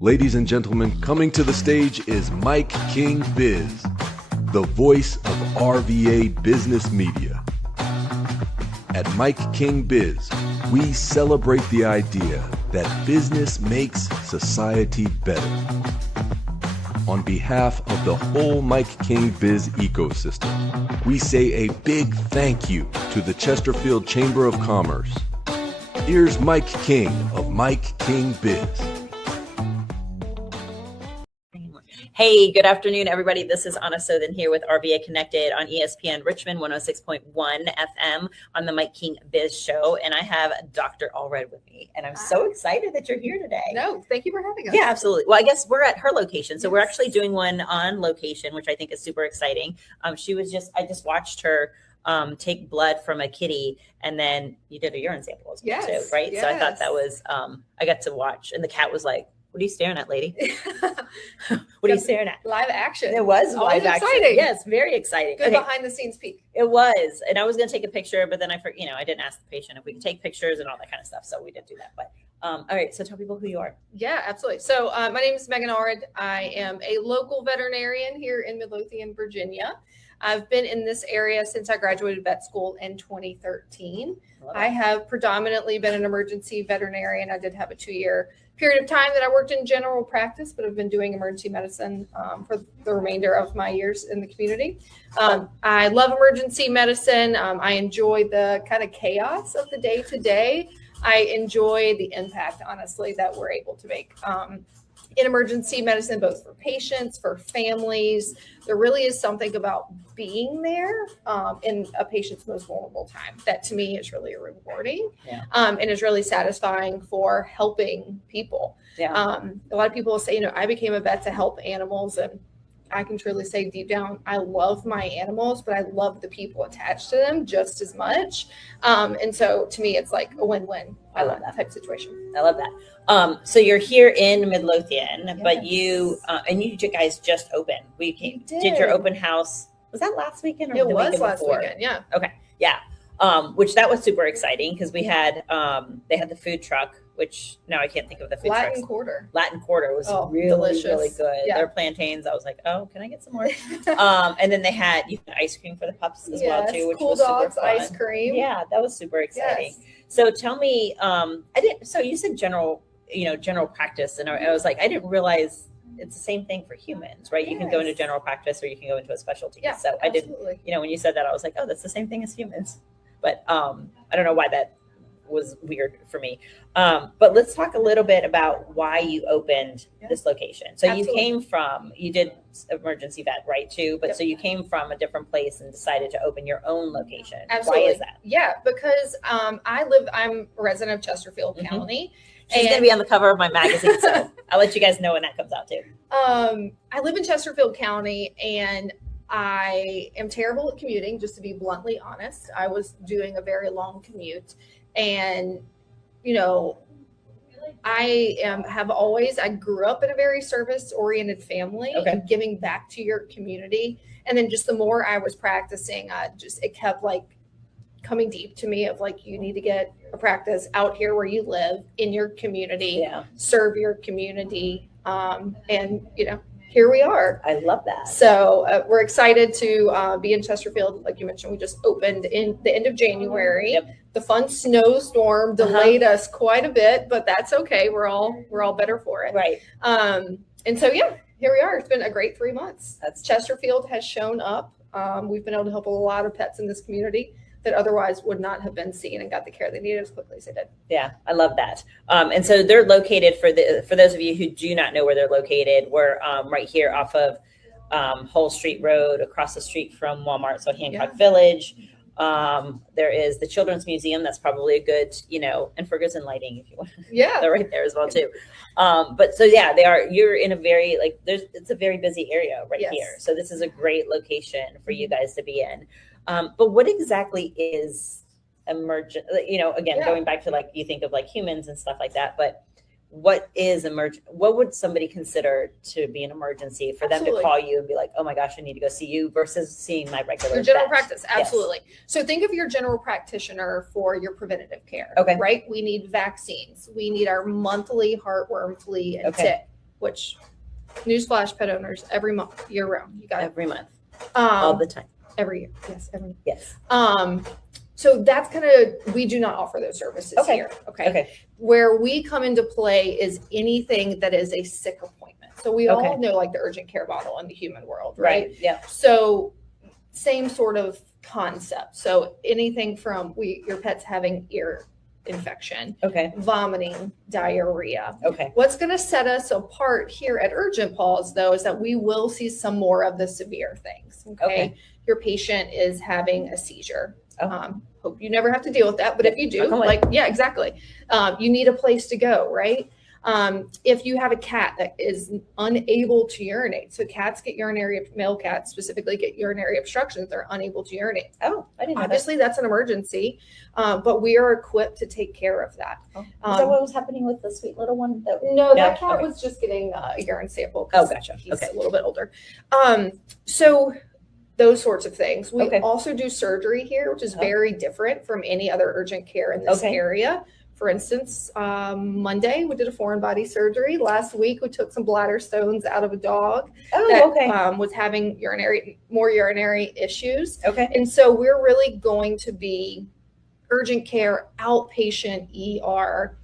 Ladies and gentlemen, coming to the stage is Mike King Biz, the voice of RVA business media. At Mike King Biz, we celebrate the idea that business makes society better. On behalf of the whole Mike King Biz ecosystem, we say a big thank you to the Chesterfield Chamber of Commerce. Here's Mike King of Mike King Biz. Hey, good afternoon, everybody. This is Anna Sothen here with RVA Connected on ESPN Richmond 106.1 FM on the Mike King Biz Show. And I have Dr. Allred with me. And I'm so excited that you're here today. No, thank you for having us. Yeah, absolutely. Well, I guess we're at her location. So we're actually doing one on location, which I think is super exciting. I just watched her take blood from a kitty, and then you did a urine sample as well too, right? Yes. So I thought that was, I got to watch, and the cat was like, "What are you staring at, lady? What are you staring at?" Live action. It was live action. Exciting. Yes, very exciting. Good behind the scenes peek. It was, and I was going to take a picture, but then I didn't ask the patient if we could take pictures and all that kind of stuff, so we didn't do that. But all right, so tell people who you are. Yeah, absolutely. So my name is Megan Allred. I am a local veterinarian here in Midlothian, Virginia. I've been in this area since I graduated vet school in 2013. I have predominantly been an emergency veterinarian. I did have a 2-year period of time that I worked in general practice, but I've been doing emergency medicine for the remainder of my years in the community. I love emergency medicine. I enjoy the kind of chaos of the day to day. I enjoy the impact, honestly, that we're able to make in emergency medicine, both for patients, for families. There really is something about being there in a patient's most vulnerable time that to me is really rewarding and is really satisfying for helping people. A lot of people will say, I became a vet to help animals, and I can truly say deep down, I love my animals, but I love the people attached to them just as much. And so to me, it's like a win-win. I love that type of situation. I love that. So you're here in Midlothian, but you guys just opened. Did your open house. Was that last weekend or it was last weekend? Yeah. Okay. Yeah. Which that was super exciting because we had they had the food truck, which now I can't think of the food truck. Latin Quarter was really delicious. Really good. Yeah. Their plantains, I was like, oh, can I get some more? And then they had ice cream for the pups as well too, which was super fun. Ice cream. Yeah, that was super exciting. Yes. So tell me, so you said general practice, and I was like, I didn't realize it's the same thing for humans, right? Yes. You can go into general practice or you can go into a specialty. Yeah, so absolutely. I didn't, when you said that, I was like, oh, that's the same thing as humans. But I don't know why that was weird for me. But let's talk a little bit about why you opened this location. So you did emergency vet, right, too? But so you came from a different place and decided to open your own location. Absolutely. Why is that? Yeah, because I'm a resident of Chesterfield County. She's going to be on the cover of my magazine, so I'll let you guys know when that comes out too. I live in Chesterfield County, and I am terrible at commuting, just to be bluntly honest. I was doing a very long commute, and I grew up in a very service-oriented family and giving back to your community. And then just the more I was practicing, it kept coming deep to me of you need to get a practice out here where you live in your community, serve your community. And here we are. I love that. So we're excited to be in Chesterfield. Like you mentioned, we just opened in the end of January. Yep. The fun snowstorm delayed us quite a bit, but that's okay. We're all better for it. Right. And so, here we are. It's been a great 3 months. Chesterfield has shown up. We've been able to help a lot of pets in this community that otherwise would not have been seen and got the care they needed as quickly as they did. Yeah, I love that. And so they're located, for those of you who do not know where they're located, we're right here off of Hull Street Road, across the street from Walmart, so Hancock Village. There is the Children's Museum. That's probably a good, and Fergus and Lighting, if you want. Yeah. They're right there as well too. But so they are, you're in a very, it's a very busy area right here. So this is a great location for you guys to be in. But what exactly is emergent, again, going back to you think of humans and stuff like that, but what is emergent? What would somebody consider to be an emergency for them to call you and be like, oh my gosh, I need to go see you versus seeing my regular general practice? Absolutely. Yes. So think of your general practitioner for your preventative care. Okay. Right. We need vaccines. We need our monthly heartworm, flea, and tick. which newsflash, pet owners every month, year round. You got it every month, all the time, every year. Yes, every year. yes. So that's kind of, we do not offer those services here. Okay. Where we come into play is anything that is a sick appointment. So we all know like the urgent care model in the human world, right? Yeah. So same sort of concept. So anything from your pet's having ear infection, vomiting, diarrhea. What's going to set us apart here at Urgent Pause, though, is that we will see some more of the severe things. Your patient is having a seizure. Hope you never have to deal with that, but if you do, yeah, exactly. You need a place to go, right? If you have a cat that is unable to urinate, so cats get urinary, male cats specifically get urinary obstructions, they're unable to urinate. Oh, I didn't know. Obviously, that's an emergency, but we are equipped to take care of that. Is that what was happening with the sweet little one? No, that cat was just getting a urine sample. Oh, gotcha. He's a little bit older. So those sorts of things. We also do surgery here, which is very different from any other urgent care in this area. For instance, Monday, we did a foreign body surgery. Last week, we took some bladder stones out of a dog that was having more urinary issues. And so we're really going to be urgent care, outpatient, ER.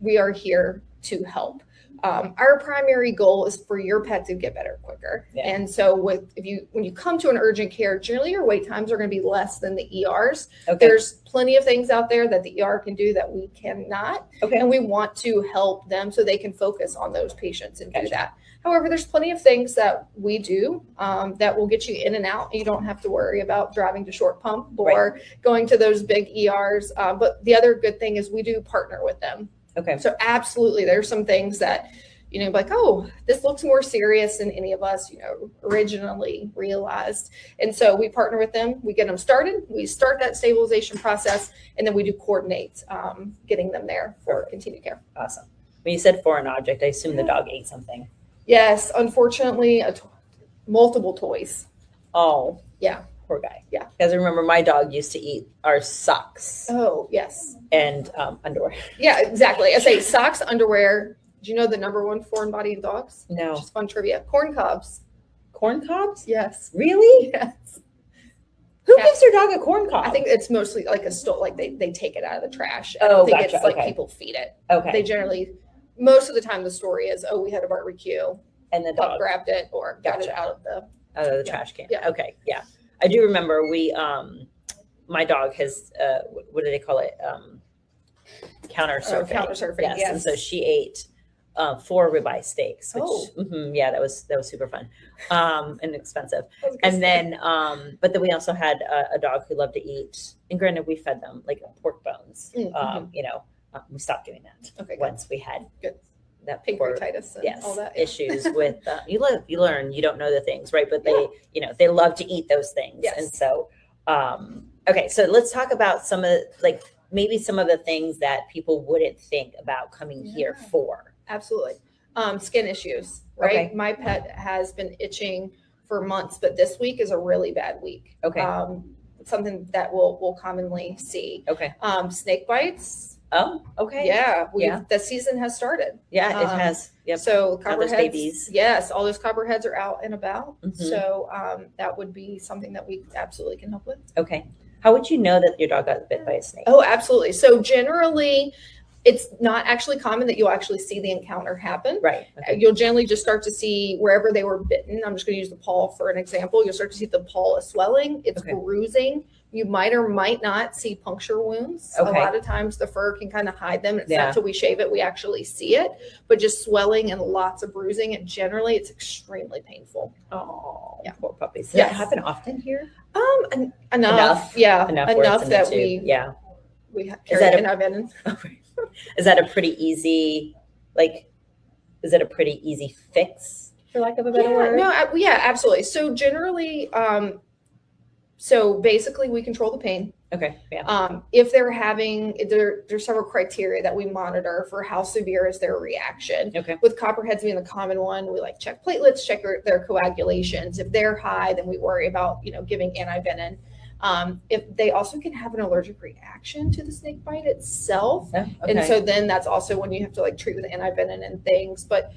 We are here to help. Our primary goal is for your pet to get better quicker. And so when you come to an urgent care, generally your wait times are going to be less than the ERs. There's plenty of things out there that the ER can do that we cannot. And we want to help them so they can focus on those patients and do that. However, there's plenty of things that we do that will get you in and out. You don't have to worry about driving to Short Pump or going to those big ERs. But the other good thing is we do partner with them. So absolutely, there's some things that, like, oh, this looks more serious than any of us, originally realized. And so we partner with them. We get them started. We start that stabilization process, and then we do coordinate getting them there for continued care. Awesome. When you said foreign object, I assume the dog ate something. Yes, unfortunately, multiple toys. Oh, yeah. Poor guy. Yeah. Because I remember my dog used to eat our socks. Oh, yes. And underwear. Yeah, exactly. I say socks, underwear. Do you know the #1 foreign body in dogs? No. Just fun trivia. Corn cobs. Corn cobs? Yes. Really? Yes. Who gives their dog a corn cob? I think it's mostly like they take it out of the trash. I don't think it's like people feed it. They generally, most of the time the story is, we had a barbecue and the dog grabbed it or got it out of the trash can. Yeah. Okay. Yeah. I do remember my dog has, what do they call it? Counter surfing. Counter surfing. Yes. And so she ate 4 ribeye steaks, which, yeah, that was super fun, and expensive. And then, but then we also had a dog who loved to eat, and granted, we fed them like pork bones. We stopped doing that once we had that pancreatitis and all that issues with you learn, you don't know the things, right? But they love to eat those things. Yes. And so so let's talk about maybe some of the things that people wouldn't think about coming here for. Absolutely. Skin issues, right? My pet has been itching for months, but this week is a really bad week. Something that we'll commonly see. Snake bites. Oh, okay. Yeah. The season has started. Yeah, it has. Yep. So copperheads, babies. Yes, all those copperheads are out and about. So that would be something that we absolutely can help with. Okay. How would you know that your dog got bit by a snake? Oh, absolutely. So generally, it's not actually common that you'll actually see the encounter happen. Right. You'll generally just start to see wherever they were bitten. I'm just going to use the paw for an example. You'll start to see the paw is swelling. It's bruising. You might or might not see puncture wounds. A lot of times the fur can kind of hide them. It's not until we shave it, we actually see it, but just swelling and lots of bruising. And generally it's extremely painful. Oh, yeah. Poor puppies. Does that happen often here? Enough. Yeah. Enough that we carry in our venom. Is that a pretty easy, is it a pretty easy fix, for lack of a better word? No, absolutely. So generally, so basically we control the pain. If they're having, there's several criteria that we monitor for how severe is their reaction. With copperheads being the common one, we check platelets, check their coagulations. If they're high, then we worry about, giving antivenin. If they also can have an allergic reaction to the snake bite itself. And so then that's also when you have to treat with antivenin and things. But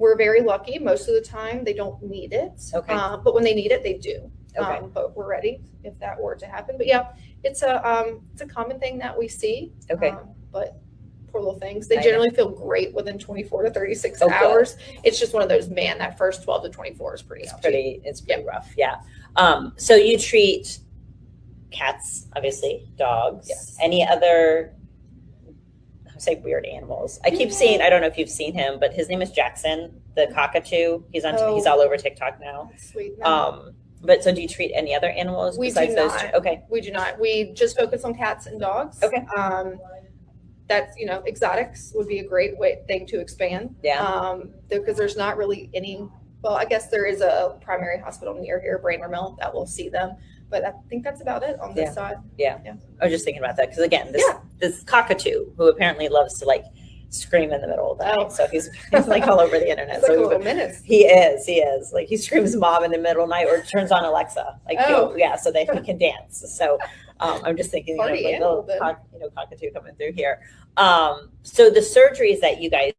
We're very lucky. Most of the time they don't need it. Okay. But when they need it, they do. Okay. But we're ready if that were to happen. But yeah, it's a common thing that we see. Okay. But poor little things. They generally feel great within 24 to 36 hours. Good. It's just one of those, man, that first 12 to 24 is pretty It's pretty rough. Yeah. So you treat cats, obviously, dogs. Yes. Any other, I say weird animals? I keep seeing, I don't know if you've seen him, but his name is Jackson, the cockatoo. He's all over TikTok now. Sweet. No. But so do you treat any other animals besides those two? Okay. We do not. We just focus on cats and dogs. Okay. That's, exotics would be a great thing to expand. Yeah. Because there's not really any, well, I guess there is a primary hospital near here, Brainerd Mill, that will see them. But I think that's about it on this side. Yeah. I was just thinking about that because, again, this cockatoo who apparently loves to like scream in the middle of the night. So he's like all over the internet. He's like a little menace. He is. Like he screams mom in the middle of the night or turns on Alexa. Like, so that he can dance. So I'm just thinking, little cockatoo coming through here. So the surgeries that you guys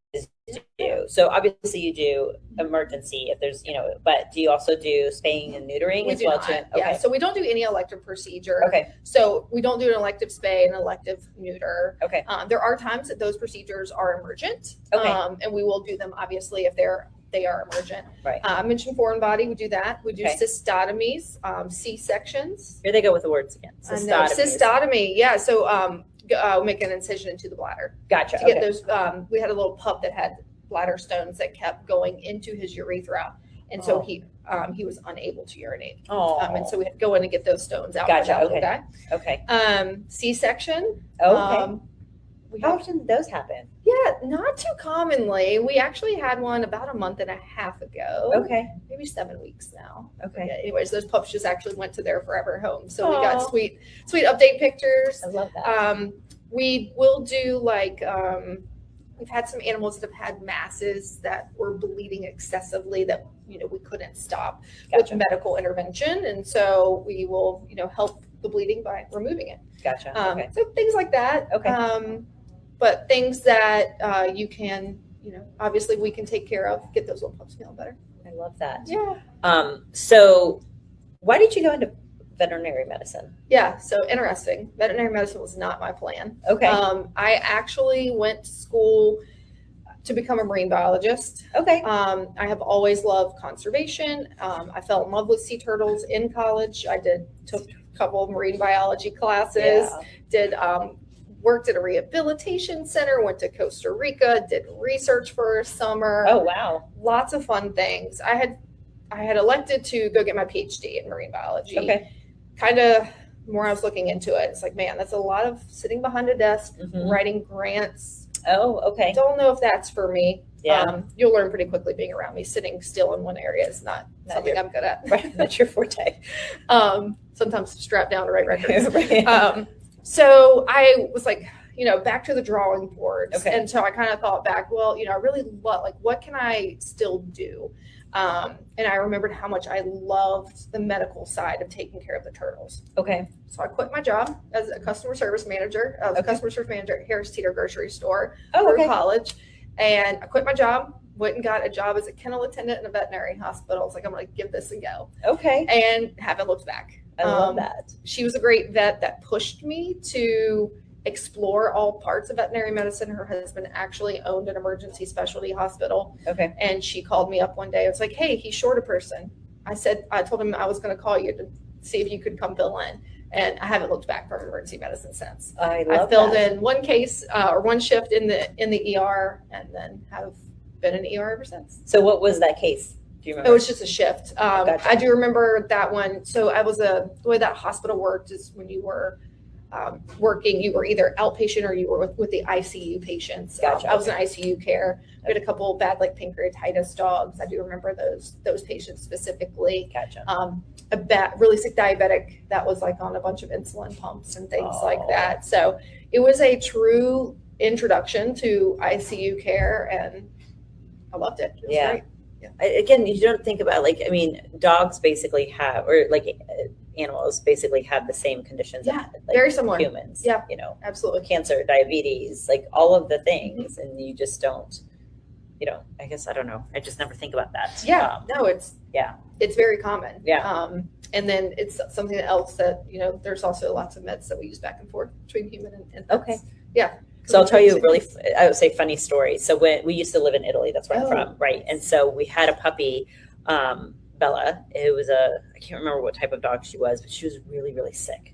do, so obviously you do emergency if there's, but do you also do spaying and neutering as well too? Okay. Yeah, so we don't do any elective procedure. Okay. So we don't do an elective spay and elective neuter. Okay. There are times that those procedures are emergent. Okay. And we will do them obviously if they are emergent. Right. I mentioned foreign body. We do that. We do cystotomies, C-sections. Here they go with the words again. Cystotomy. Yeah. So make an incision into the bladder. Gotcha. To get those, we had a little pup that had bladder stones that kept going into his urethra, and so he was unable to urinate. And so we had to go in and get those stones out. Gotcha. For that Okay. C-section. Okay. How often did those happen? Yeah, not too commonly. We actually had one about a month and a half ago. Okay. Maybe 7 weeks now. Okay. Yeah, anyways, those pups just actually went to their forever home. So we got sweet update pictures. I love that. We will do we've had some animals that have had masses that were bleeding excessively that, we couldn't stop with medical intervention. And so we will, help the bleeding by removing it. Gotcha. So things like that. Okay. But things that you can, obviously we can take care of, get those little pups feeling better. I love that. Yeah. So why did you go into veterinary medicine? Yeah. So interesting. Veterinary medicine was not my plan. Okay. I actually went to school to become a marine biologist. Okay. I have always loved conservation. I fell in love with sea turtles in college. I took a couple of marine biology classes, worked at a rehabilitation center, went to Costa Rica, did research for a summer. Oh, wow. Lots of fun things. I had elected to go get my PhD in marine biology. Okay. Kind of more I was looking into it. It's like, man, that's a lot of sitting behind a desk, writing grants. Oh, okay. Don't know if that's for me. Yeah. You'll learn pretty quickly being around me. Sitting still in one area is not something I'm good at. Right. That's your forte. Sometimes strapped down to write records. Right. So I was like, back to the drawing boards. Okay. And so I kind of thought back, well, I really love, what can I still do? And I remembered how much I loved the medical side of taking care of the turtles. Okay. So I quit my job as a customer service manager. I was a customer service manager at Harris Teeter Grocery Store through college. And I quit my job, went and got a job as a kennel attendant in a veterinary hospital. I was like, I'm going to give this a go. Okay. And haven't looked back. I love that. She was a great vet that pushed me to explore all parts of veterinary medicine. Her husband actually owned an emergency specialty hospital. Okay. And she called me up one day. It's like, hey, he's short a person. I told him I was going to call you to see if you could come fill in. And I haven't looked back from emergency medicine since. I filled in one case or one shift in the ER, and then have been in ER ever since. So what was that case? Do you remember? It was just a shift. Gotcha. I do remember that one. So the way that hospital worked is when you were working, you were either outpatient or you were with the ICU patients. Gotcha. I was in ICU care. We had a couple bad pancreatitis dogs. I do remember those patients specifically. Gotcha. A really sick diabetic that was on a bunch of insulin pumps and things like that. So it was a true introduction to ICU care, and I loved it. It was great. Yeah. Again, you don't think about dogs basically have, or animals basically have the same conditions. Yeah, very similar. Humans. Yeah, you know, absolutely. Cancer, diabetes, all of the things, and you just don't you know, I guess, I don't know. I just never think about that. Yeah, no, it's very common. Yeah. And then it's something else that, you know, there's also lots of meds that we use back and forth between human and pets. Okay. Yeah. So I'll tell you a really, I would say, funny story. So when we used to live in Italy, that's where I'm from, right? And so we had a puppy, Bella. It was I can't remember what type of dog she was, but she was really, really sick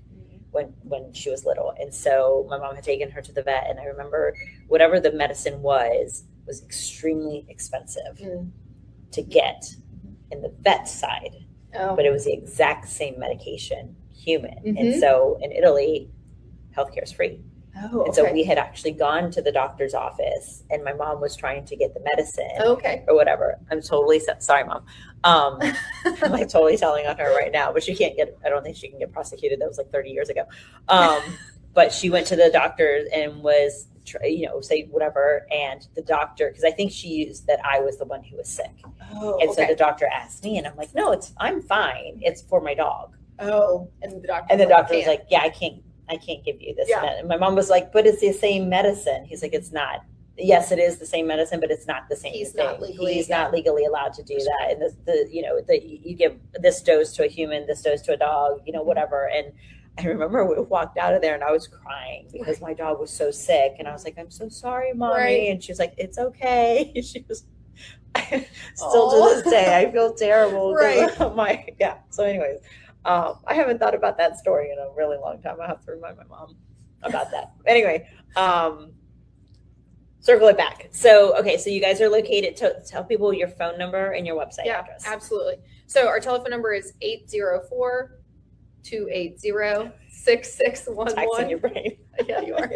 when she was little. And so my mom had taken her to the vet, and I remember whatever the medicine was extremely expensive to get in the vet side. But it was the exact same medication, human. And so in Italy, healthcare is free. And so we had actually gone to the doctor's office, and my mom was trying to get the medicine or whatever. I'm totally sorry, Mom. I'm like totally telling on her right now, but she can't get, I don't think she can get prosecuted. That was like 30 years ago. But she went to the doctor and was, you know, say whatever. And the doctor, because I think she used that I was the one who was sick. And so the doctor asked me, and I'm like, no, I'm fine. It's for my dog. And the doctor was like, yeah, I can't give you this. And my mom was like, but it's the same medicine. He's like, it's not. Yes, it is the same medicine, but it's not the same. He's not legally allowed to do that. And you give this dose to a human, this dose to a dog, you know, whatever. And I remember we walked out of there and I was crying because my dog was so sick. And I was like, I'm so sorry, Mommy. And she was like, it's okay. She was still to this day, I feel terrible. So anyways, I haven't thought about that story in a really long time. I have to remind my mom about that. Anyway, circle it back. So, okay, so you guys are located, tell people your phone number and your website address. Absolutely. So our telephone number is 804-280-6611. Taxing your brain. Yeah, you are.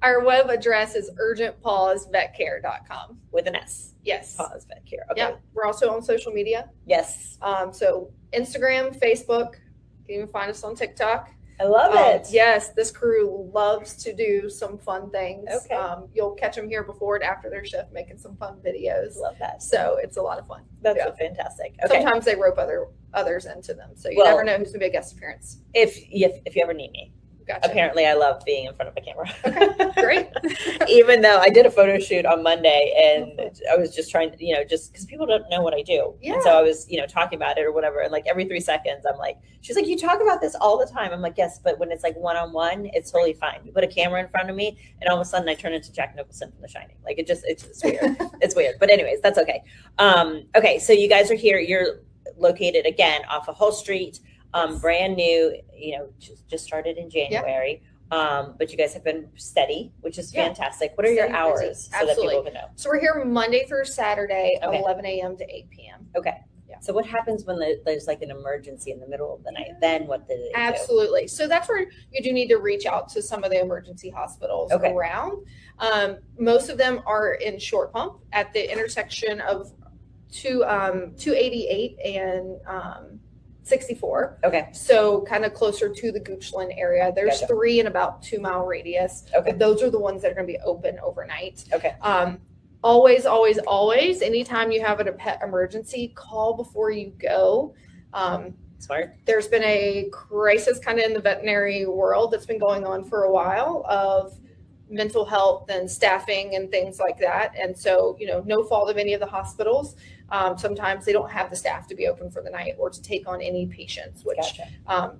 Our web address is urgentpausevetcare.com. With an S. Yes. Pause Vet Care. Okay. Yeah. We're also on social media. Yes. So Instagram, Facebook, you can even find us on TikTok. I love it. Yes, this crew loves to do some fun things. Okay. You'll catch them here before and after their shift making some fun videos. Love that. So it's a lot of fun. That's fantastic. Okay. Sometimes they rope others into them. So you never know who's going to be a guest appearance. If you ever need me. Gotcha. Apparently, I love being in front of a camera. Okay, great. Even though I did a photo shoot on Monday, and I was just trying to, you know, just because people don't know what I do. Yeah. And so I was, you know, talking about it or whatever. And like every 3 seconds, I'm like, she's like, you talk about this all the time. I'm like, yes, but when it's like one-on-one, it's totally fine. You put a camera in front of me, and all of a sudden I turn into Jack Nicholson from The Shining. Like it's just weird. It's weird. But anyways, that's okay. Okay, so you guys are here. You're located again off of Hull Street. Brand new, you know, just started in January. But you guys have been steady, which is fantastic. What are your hours so that people can know? So we're here Monday through Saturday, 11 a.m. to 8 p.m. Okay. Yeah. So what happens when there's like an emergency in the middle of the night? Then what do they do? Absolutely. So that's where you do need to reach out to some of the emergency hospitals around. Most of them are in Short Pump at the intersection of 288 and 64. Okay. So kind of closer to the Goochland area. There's 3 in about 2 mile radius. Okay. Those are the ones that are going to be open overnight. Okay. Always, anytime you have a pet emergency, call before you go. Smart. There's been a crisis kind of in the veterinary world that's been going on for a while of mental health and staffing and things like that. And so, you know, no fault of any of the hospitals. Sometimes they don't have the staff to be open for the night or to take on any patients, which,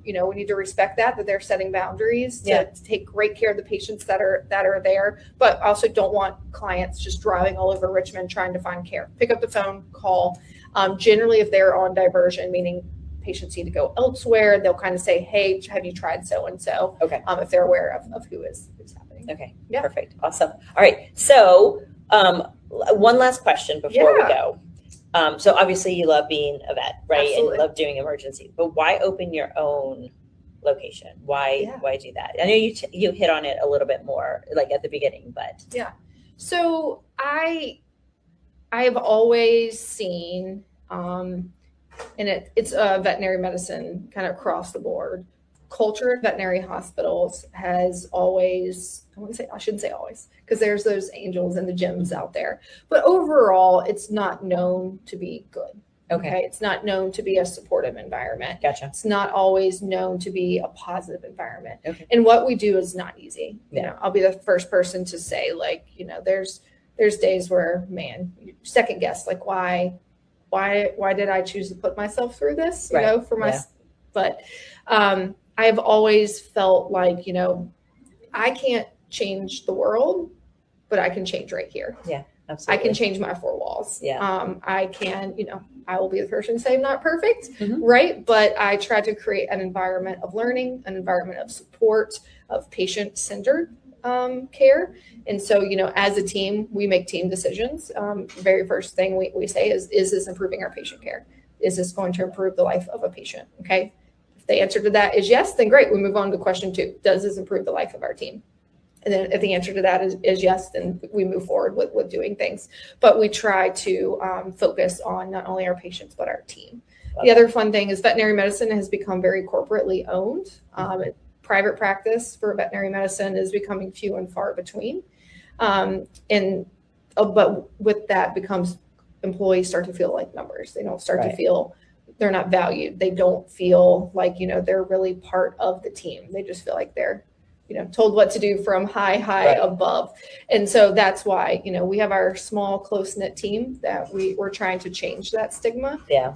you know, we need to respect that they're setting boundaries to take great care of the patients that are there, but also don't want clients just driving all over Richmond trying to find care. Pick up the phone, call. Generally, if they're on diversion, meaning patients need to go elsewhere, they'll kind of say, hey, have you tried so-and-so? Okay. If they're aware of who's happening. Okay. Yeah. Perfect. Awesome. All right. So one last question before we go. So obviously you love being a vet, right? Absolutely. And you love doing emergency, but why open your own location? Why do that? I know you hit on it a little bit more like at the beginning, but so I have always seen, and it's veterinary medicine kind of across the board. Culture in veterinary hospitals has always, I shouldn't say always, because there's those angels and the gems out there. But overall, it's not known to be good. Okay. It's not known to be a supportive environment. Gotcha. It's not always known to be a positive environment. Okay. And what we do is not easy. You know, I'll be the first person to say, like, you know, there's there's days where, man, you second guess, like why did I choose to put myself through this, you know, for my, but I've always felt like, you know, I can't change the world, but I can change right here. Yeah, absolutely. I can change my four walls. Yeah. I can, you know, I will be the person to say I'm not perfect, right? But I try to create an environment of learning, an environment of support, of patient-centered care. And so, you know, as a team, we make team decisions. Very first thing we say is this improving our patient care? Is this going to improve the life of a patient? Okay. If the answer to that is yes, then great. We move on to question 2. Does this improve the life of our team? And then if the answer to that is yes, then we move forward with doing things. But we try to focus on not only our patients, but our team. The other fun thing is veterinary medicine has become very corporately owned. Private practice for veterinary medicine is becoming few and far between. But with that becomes employees start to feel like numbers. They don't start to feel they're not valued. They don't feel like, you know, they're really part of the team. They just feel like they're, you know, told what to do from high above. And so that's why, you know, we have our small, close-knit team that we're trying to change that stigma. Yeah.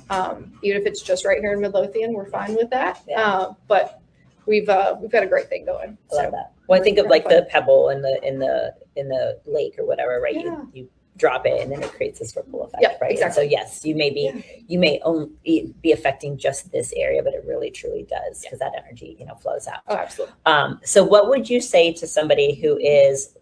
Even if it's just right here in Midlothian, we're fine with that. Yeah. But we've got a great thing going. I love that. Well, I think of like the pebble in the lake or whatever, right? Yeah. You drop it and then it creates this ripple effect, right? Exactly. And so yes, you may only be affecting just this area, but it really truly does, because that energy, you know, flows out. Oh, absolutely. So what would you say to somebody who is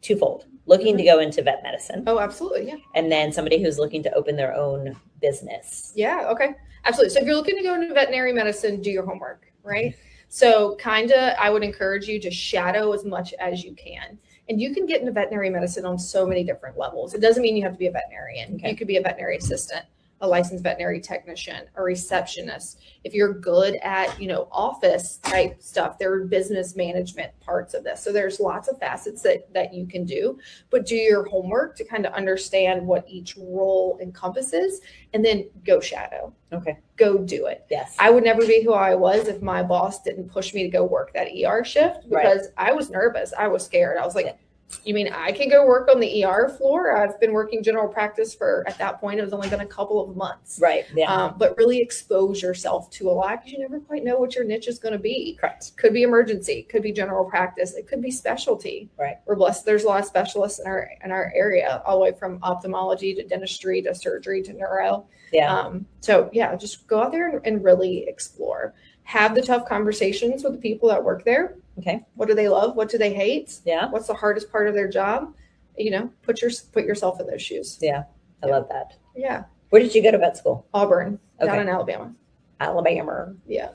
twofold, looking to go into vet medicine? Oh, absolutely. Yeah. And then somebody who's looking to open their own business. Yeah. Okay. Absolutely. So if you're looking to go into veterinary medicine, do your homework, right? So I would encourage you to shadow as much as you can. And you can get into veterinary medicine on so many different levels. It doesn't mean you have to be a veterinarian. Okay. You could be a veterinary assistant, a licensed veterinary technician, a receptionist. If you're good at, you know, office type stuff, there are business management parts of this. So there's lots of facets that you can do, but do your homework to kind of understand what each role encompasses, and then go shadow. Okay. Go do it. Yes. I would never be who I was if my boss didn't push me to go work that ER shift, because I was nervous. I was scared. I was like, you mean I can go work on the ER floor? I've been working general practice for, at that point, it was only been a couple of months. Right. Yeah. But really expose yourself to a lot, because you never quite know what your niche is going to be. Correct. Could be emergency, could be general practice. It could be specialty. Right. We're blessed. There's a lot of specialists in our area, all the way from ophthalmology to dentistry to surgery to neuro. Yeah. So yeah, just go out there and really explore. Have the tough conversations with the people that work there. Okay. What do they love? What do they hate? Yeah. What's the hardest part of their job? You know, put yourself in those shoes. Yeah. I love that. Yeah. Where did you go to vet school? Auburn, down in Alabama. Alabama. Yeah.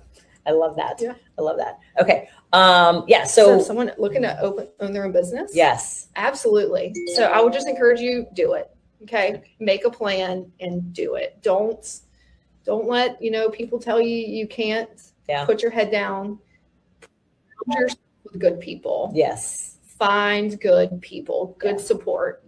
I love that. Yeah. I love that. Okay. Yeah. So someone looking to own their own business? Yes. Absolutely. So I would just encourage you, do it. Okay. Make a plan and do it. Don't let, you know, people tell you can't. Yeah. Put your head down. Put yourself with good people. Yes. Find good people, good support.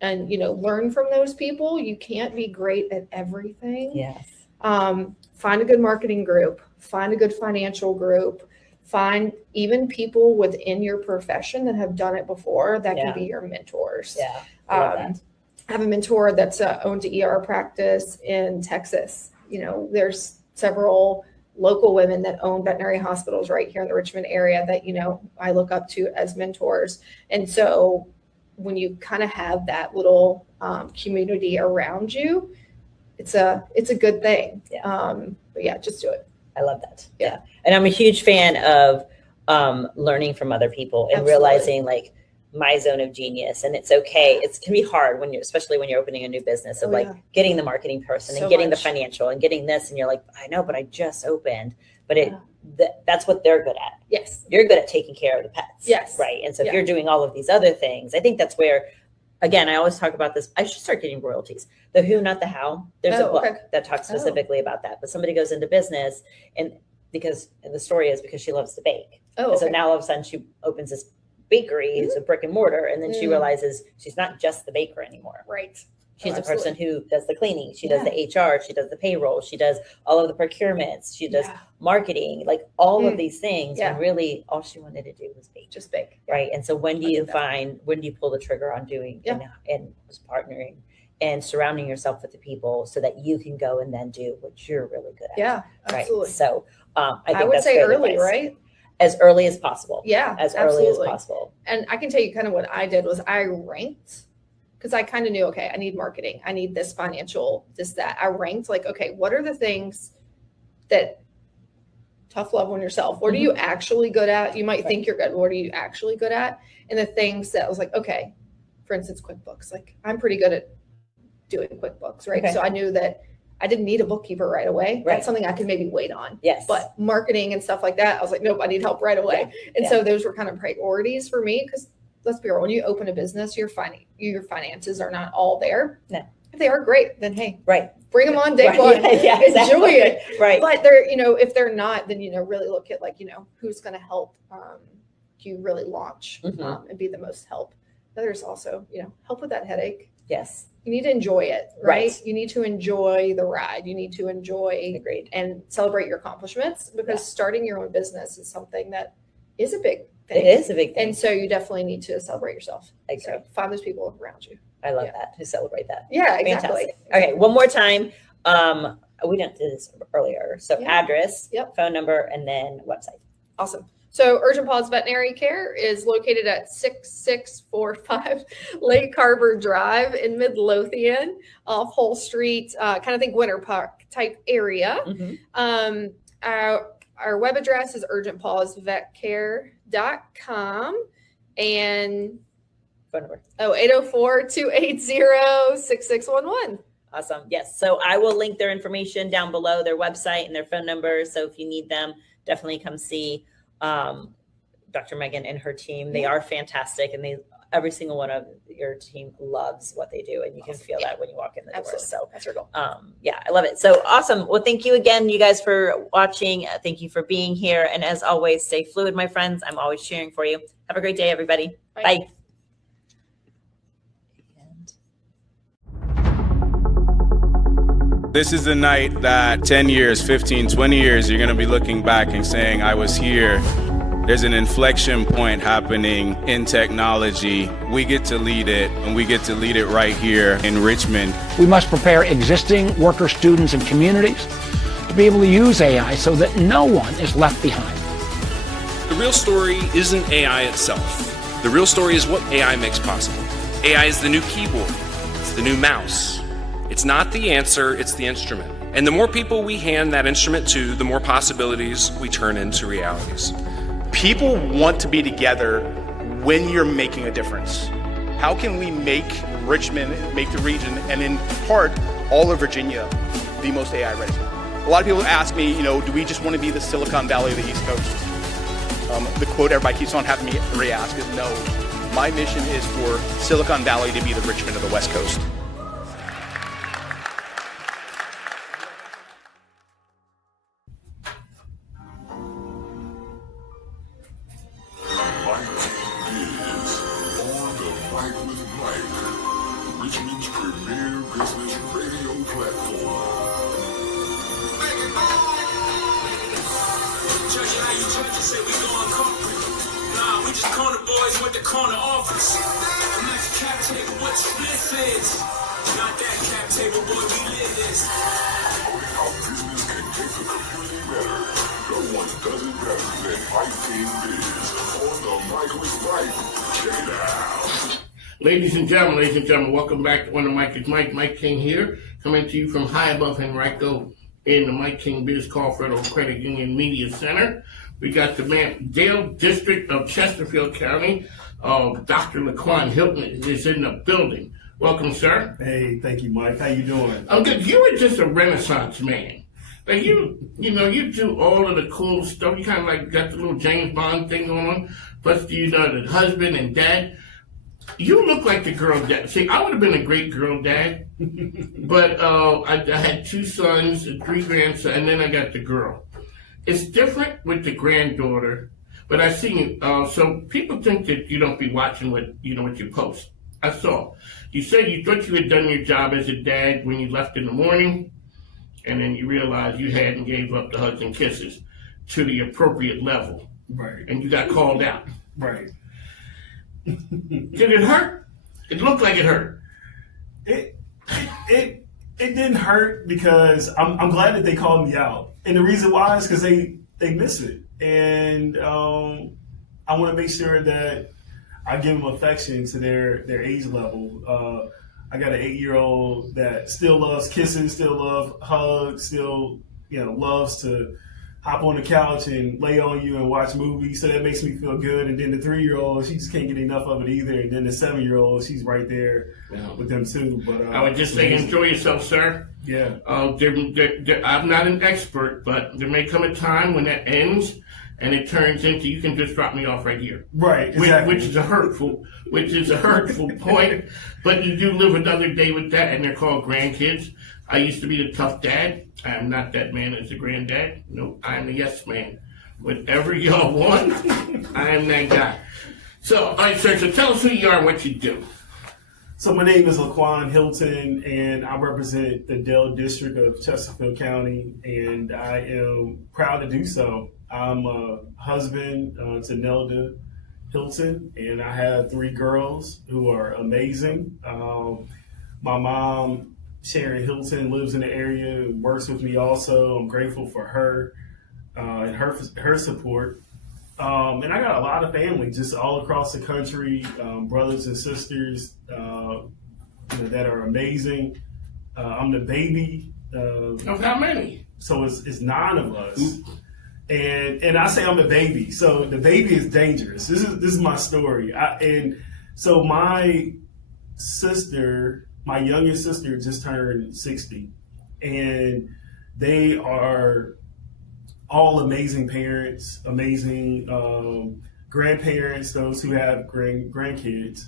And you know, learn from those people. You can't be great at everything. Yes. Find a good marketing group. Find a good financial group. Find even people within your profession that have done it before that can be your mentors. Yeah. I have a mentor that's owns an ER practice in Texas. You know, there's several local women that own veterinary hospitals right here in the Richmond area that, you know, I look up to as mentors. And so when you kind of have that little community around you, it's a good thing. Yeah. But yeah, just do it. I love that. Yeah. And I'm a huge fan of learning from other people and realizing like my zone of genius, and it's okay. It can be hard especially when you're opening a new business of getting the marketing person and getting the financial and getting this. And you're like, I know, but I just opened, but that's what they're good at. Yes. You're good at taking care of the pets. Yes. Right. And so if you're doing all of these other things, I think that's where, again, I always talk about this. I should start getting royalties. The who, not the how. There's a book that talks specifically about that, but somebody goes into business and the story is because she loves to bake. Oh, so now all of a sudden she opens this bakery, it's a brick and mortar, and then she realizes she's not just the baker anymore. Right. She's the person who does the cleaning. She does the HR. She does the payroll. She does all of the procurements. She does marketing, like all of these things. And really all she wanted to do was bake. Just bake. Right. And so when do you pull the trigger on doing and was partnering and surrounding yourself with the people so that you can go and then do what you're really good at? Yeah, absolutely. Right. So I would say early, right? As early as possible. Yeah, as early as possible. And I can tell you kind of what I did was I ranked, because I kind of knew, okay, I need marketing. I need this financial, this, that. I ranked like, okay, what are the things that tough love on yourself? What are you actually good at? You might think you're good. What are you actually good at? And the things that I was like, okay, for instance, QuickBooks. Like I'm pretty good at doing QuickBooks, right? So I knew that I didn't need a bookkeeper right away. That's something I could maybe wait on. Yes. But marketing and stuff like that, I was like, nope, I need help right away. And so those were kind of priorities for me, because let's be real, when you open a business, your finances are not all there. No. If they are, great, then hey, bring them on day one. Yeah, enjoy it. Right. But they're, if they're not, then, really look at like, who's going to help you really launch and be the most help. There's also, help with that headache. Yes. You need to enjoy it, right? You need to enjoy the ride. You need to enjoy and celebrate your accomplishments, because starting your own business is something that is a big thing. It is a big thing. And so you definitely need to celebrate yourself. Exactly. So find those people around you. I love that, to celebrate that. Yeah, exactly. Fantastic. Okay, one more time. We didn't do this earlier. So address, phone number, and then website. Awesome. So Urgent Pause Veterinary Care is located at 6645 Lake Harbor Drive in Midlothian, off Whole Street, kind of think Winter Park type area. Our web address is urgentpausevetcare.com, and phone number 804-280-6611. Awesome. Yes. So I will link their information down below, their website and their phone number. So if you need them, definitely come see Dr. Megan and her team. They are fantastic, and every single one of your team loves what they do, and you can feel that when you walk in the door. So that's your goal. Yeah, I love it. So awesome. Well, thank you again, you guys, for watching. Thank you for being here. And as always, stay fluid, my friends. I'm always cheering for you. Have a great day, everybody. Bye. This is the night that 10 years, 15, 20 years, you're going to be looking back and saying, I was here. There's an inflection point happening in technology. We get to lead it, and we get to lead it right here in Richmond. We must prepare existing workers, students, and communities to be able to use AI so that no one is left behind. The real story isn't AI itself. The real story is what AI makes possible. AI is the new keyboard. It's the new mouse. It's not the answer, it's the instrument. And the more people we hand that instrument to, the more possibilities we turn into realities. People want to be together when you're making a difference. How can we make Richmond, make the region, and in part, all of Virginia, the most AI ready? A lot of people ask me, do we just want to be the Silicon Valley of the East Coast? The quote everybody keeps on having me re-ask is no. My mission is for Silicon Valley to be the Richmond of the West Coast. Richmond's premier business radio platform. Judging how you judges say we going corporate. Nah, we just corner boys with the corner office. I'm not the cap table, what this is. Not that cap table, boy, we live this. Knowing how business can take the community better. No one does it better than MIKEKINGBIZ on the mic with Mike. Check it out. Ladies and gentlemen, welcome back to On the Mic. It's Mike King here, coming to you from high above Henrico in the MIKEKINGBIZ Federal Credit Union Media Center. We got the Dale District of Chesterfield County. Dr. LeQuan Hylton is in the building. Welcome, sir. Hey, thank you, Mike. How you doing? I'm good. You were just a Renaissance man. Like you do all of the cool stuff. You kind of like got the little James Bond thing on. Plus, the husband and dad. You look like the girl dad. See, I would have been a great girl dad, but I had 2 sons and 3 grandsons, and then I got the girl. It's different with the granddaughter, but I see so people think that you don't be watching what you post. I saw. You said you thought you had done your job as a dad when you left in the morning, and then you realized you hadn't gave up the hugs and kisses to the appropriate level. Right. And you got called out. Right. Did it hurt? It looked like it hurt. It didn't hurt because I'm glad that they called me out. And the reason why is because they miss it. And I want to make sure that I give them affection to their age level. I got an 8-year-old that still loves kisses, still loves hugs, still loves to hop on the couch and lay on you and watch movies. So that makes me feel good. And then the 3-year-old, she just can't get enough of it either. And then the 7-year-old, she's right there with them too. But I would just say, enjoy yourself, sir. Yeah. I'm not an expert, but there may come a time when that ends and it turns into you can just drop me off right here. Right. Exactly. Which is a hurtful point. But you do live another day with that, and they're called grandkids. I used to be the tough dad. I am not that man as a granddad. No, I am the yes man. Whatever y'all want, I am that guy. So, all right, sir, so tell us who you are and what you do. So my name is LeQuan Hylton, and I represent the Dell District of Chesterfield County, and I am proud to do so. I'm a husband to Nelda Hylton, and I have 3 girls who are amazing. My mom, Sharon Hylton, lives in the area and works with me also. I'm grateful for her and her support. And I got a lot of family just all across the country, brothers and sisters that are amazing. I'm the baby. Of how many? So it's 9 of us. And I say I'm the baby. So the baby is dangerous. This is my story. And so my sister, my youngest sister, just turned 60. And they are all amazing parents, amazing grandparents, those who have grandkids.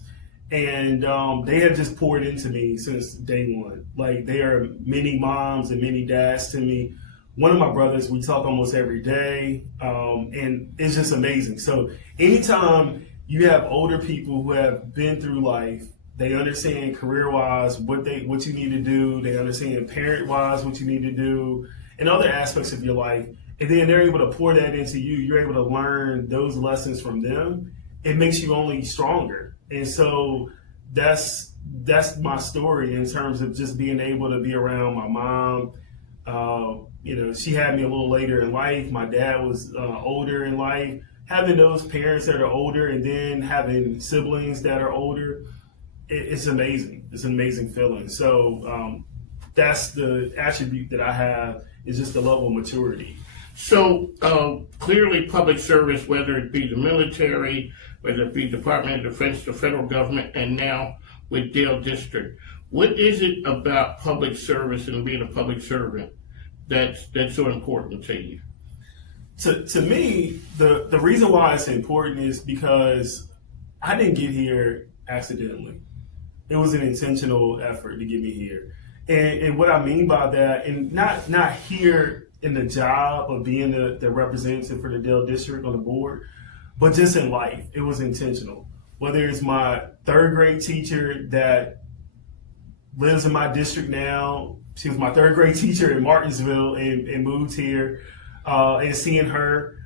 And they have just poured into me since day one. Like, they are many moms and many dads to me. One of my brothers, we talk almost every day, and it's just amazing. So anytime you have older people who have been through life, they understand career-wise what you need to do. They understand parent-wise what you need to do and other aspects of your life. And then they're able to pour that into you. You're able to learn those lessons from them. It makes you only stronger. And so that's my story in terms of just being able to be around my mom. She had me a little later in life. My dad was older in life. Having those parents that are older and then having siblings that are older, it's amazing. It's an amazing feeling. So that's the attribute that I have, is just the level of maturity. So clearly public service, whether it be the military, whether it be Department of Defense, the federal government, and now with Dale District, what is it about public service and being a public servant that's so important to you? To me, the reason why it's important is because I didn't get here accidentally. It was an intentional effort to get me here. And what I mean by that, and not here in the job of being the representative for the Dale District on the board, but just in life, it was intentional. Whether it's my 3rd grade teacher that lives in my district now, she was my 3rd grade teacher in Martinsville and moved here, and seeing her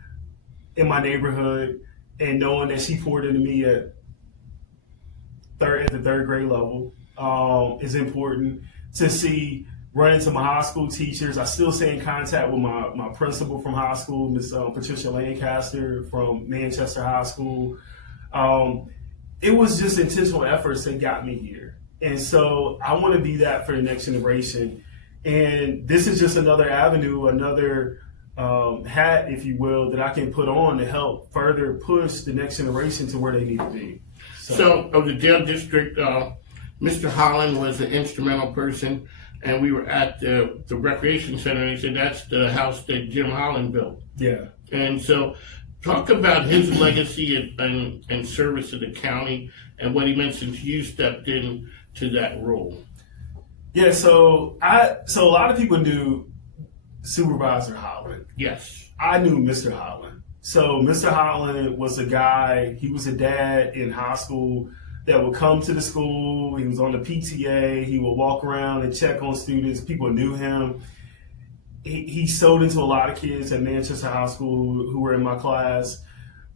in my neighborhood and knowing that she poured into me at the 3rd grade level is important. To see, run into my high school teachers. I still stay in contact with my principal from high school, Miss Patricia Lancaster from Manchester High School. It was just intentional efforts that got me here. And so I want to be that for the next generation. And this is just another avenue, another hat, if you will, that I can put on to help further push the next generation to where they need to be. So of the Dale District, Mr. Holland was an instrumental person, and we were at the recreation center, and he said that's the house that Jim Holland built. Yeah. And so talk about his legacy and service to the county and what he meant since you stepped in to that role. Yeah, so a lot of people knew Supervisor Holland. Yes. I knew Mr. Holland. So Mr. Holland was a guy, he was a dad in high school. that would come to the school. He was on the PTA. He would walk around and check on students. People knew him. He sold into a lot of kids at Manchester High School who were in my class.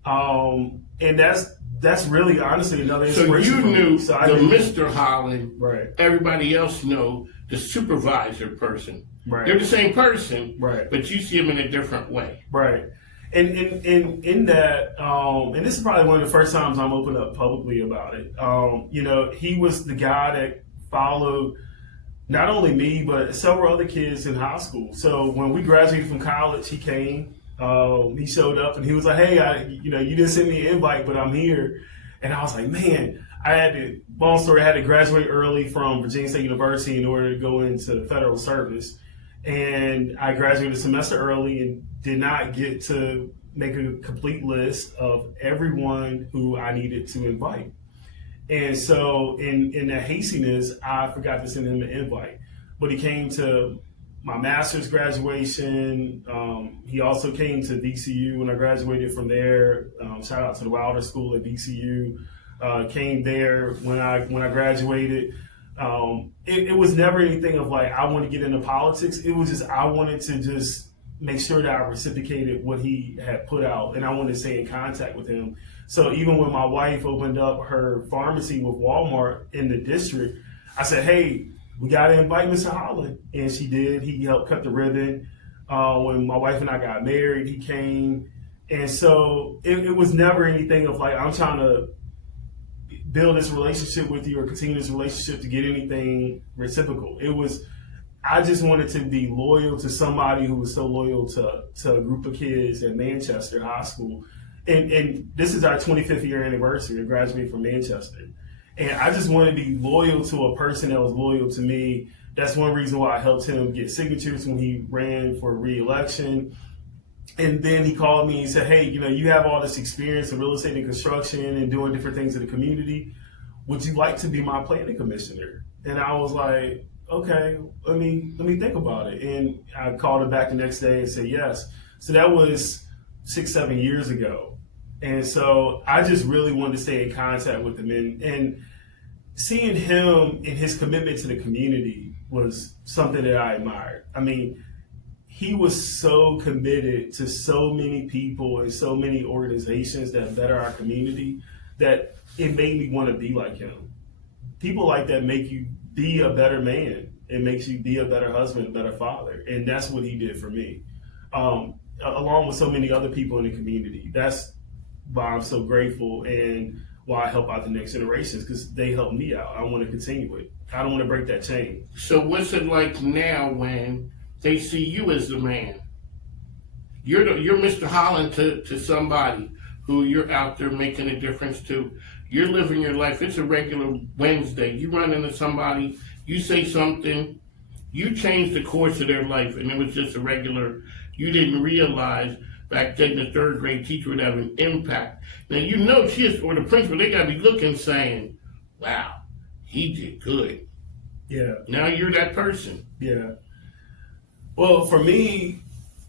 And that's really, honestly, another inspiration. So you knew the Mr. Holland. Right. Everybody else know the supervisor person. Right. They're the same person. Right. But you see them in a different way. Right. And in that, and this is probably one of the first times I'm open up publicly about it. He was the guy that followed not only me, but several other kids in high school. So when we graduated from college, he came. He showed up and he was like, "Hey, you didn't send me an invite, but I'm here." And I was like, "Man, long story, I had to graduate early from Virginia State University in order to go into federal service. And I graduated a semester early and did not get to make a complete list of everyone who I needed to invite. And so in that hastiness, I forgot to send him an invite. But he came to my master's graduation. He also came to VCU when I graduated from there. Shout out to the Wilder School at VCU. Came there when I graduated. It was never anything of like, I want to get into politics. It was just, I wanted to just make sure that I reciprocated what he had put out, and I wanted to stay in contact with him. So even when my wife opened up her pharmacy with Walmart in the district, I said, "Hey, we got to invite Mr. Holland." And she did. He helped cut the ribbon. When my wife and I got married, he came. And so it was never anything of like, I'm trying to build this relationship with you or continue this relationship to get anything reciprocal. It was, I just wanted to be loyal to somebody who was so loyal to a group of kids at Manchester High School. And this is our 25th year anniversary of graduating from Manchester. And I just wanted to be loyal to a person that was loyal to me. That's one reason why I helped him get signatures when he ran for re-election. And then he called me and said, "Hey, you have all this experience in real estate and construction and doing different things in the community. Would you like to be my planning commissioner?" And I was like, "Okay, let me think about it." And I called him back the next day and said yes. So that was 6-7 years ago. And so I just really wanted to stay in contact with him. And seeing him and his commitment to the community was something that I admired. I mean, he was so committed to so many people and so many organizations that better our community that it made me want to be like him. People like that make you be a better man. It makes you be a better husband, a better father. And that's what he did for me, along with so many other people in the community. That's why I'm so grateful and why I help out the next generations, because they helped me out. I want to continue it. I don't want to break that chain. So what's it like now when they see you as the man? You're Mr. Holland to somebody who you're out there making a difference to. You're living your life. It's a regular Wednesday. You run into somebody, you say something, you change the course of their life, and it was just a regular, you didn't realize back then the third grade teacher would have an impact. Now or the principal, they gotta be looking saying, "Wow, he did good." Yeah. Now you're that person. Yeah. Well, for me,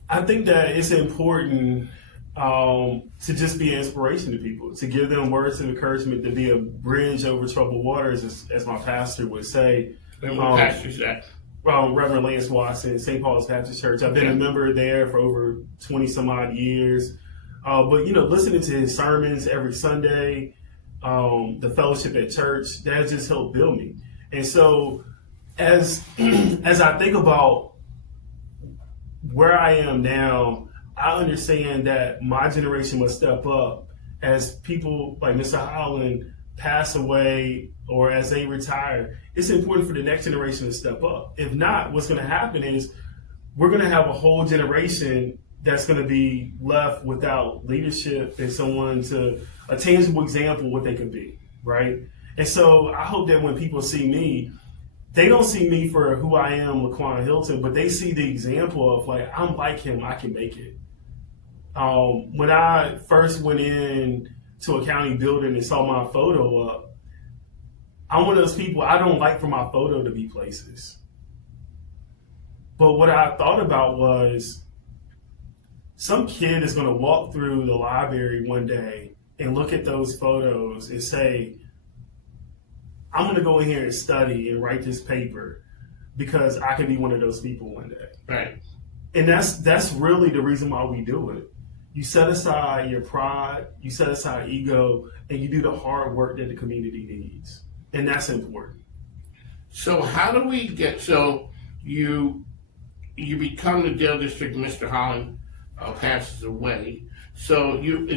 I think that it's important to just be an inspiration to people, to give them words of encouragement, to be a bridge over troubled waters, as my pastor would say. And what pastor's that? Reverend Lance Watson, St. Paul's Baptist Church. I've been a member there for over 20 some odd years. But listening to his sermons every Sunday, the fellowship at church, that just helped build me. And so as I think about where I am now, I understand that my generation must step up as people like Mr. Holland pass away or as they retire. It's important for the next generation to step up. If not, what's going to happen is we're going to have a whole generation that's going to be left without leadership and a tangible example of what they could be, right? And so I hope that when people see me, they don't see me for who I am, LeQuan Hylton, but they see the example of like, I'm like him, I can make it. When I first went in to a county building and saw my photo up, I'm one of those people, I don't like for my photo to be places. But what I thought about was some kid is going to walk through the library one day and look at those photos and say, I'm going to go in here and study and write this paper because I can be one of those people one day. Right. And that's really the reason why we do it. You set aside your pride, you set aside ego, and you do the hard work that the community needs. And that's important. So how do we get, so you become the Dale District, Mr. Holland passes away. So are you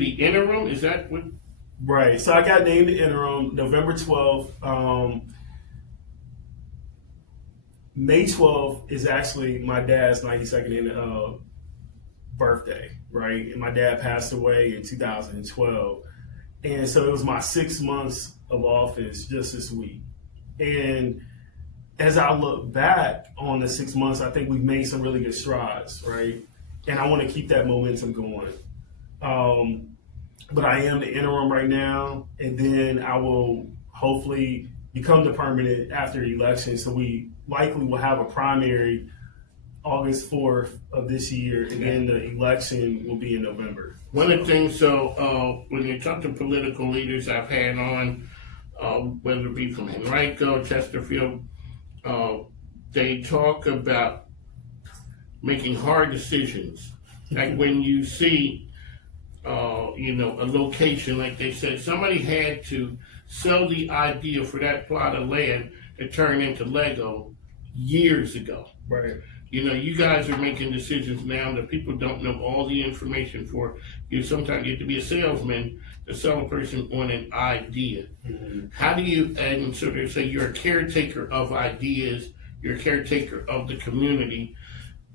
the interim? Is that what? Right. So I got named the interim November 12th. May 12th is actually my dad's 92nd birthday, right? And my dad passed away in 2012. And so it was my 6 months of office just this week. And as I look back on the 6 months, I think we've made some really good strides, right? And I want to keep that momentum going. But I am the interim right now, and then I will hopefully become the permanent after the election. So we likely will have a primary August 4th of this year, and then the election will be in November. One of the things, so when you talk to political leaders I've had on, whether it be from Henrico, Chesterfield, they talk about making hard decisions. Like when you see, a location, like they said, somebody had to sell the idea for that plot of land to turn into Lego years ago. Right. You guys are making decisions now that people don't know all the information for. You sometimes get to be a salesman to sell a person on an idea. Mm-hmm. How do you, and so they say you're a caretaker of ideas, you're a caretaker of the community.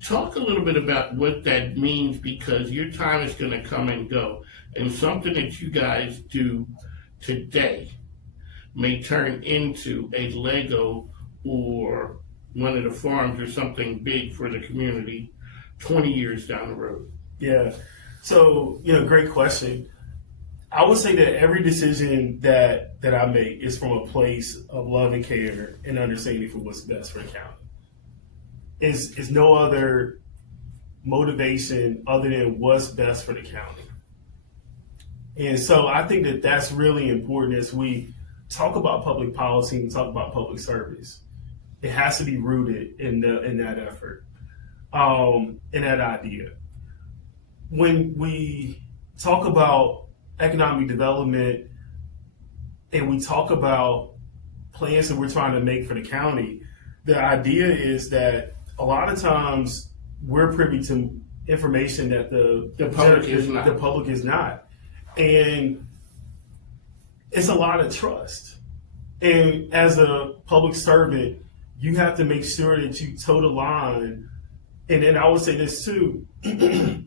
Talk a little bit about what that means, because your time is going to come and go. And something that you guys do today may turn into a Lego or one of the farms or something big for the community 20 years down the road. Yeah. So, great question. I would say that every decision that I make is from a place of love and care and understanding for what's best for the county. Is no other motivation other than what's best for the county. And so I think that that's really important as we talk about public policy and talk about public service. It has to be rooted in that effort, in that idea. When we talk about economic development and we talk about plans that we're trying to make for the county, the idea is that a lot of times we're privy to information that the public is not. And it's a lot of trust. And as a public servant, you have to make sure that you toe the line. And then I would say this too, in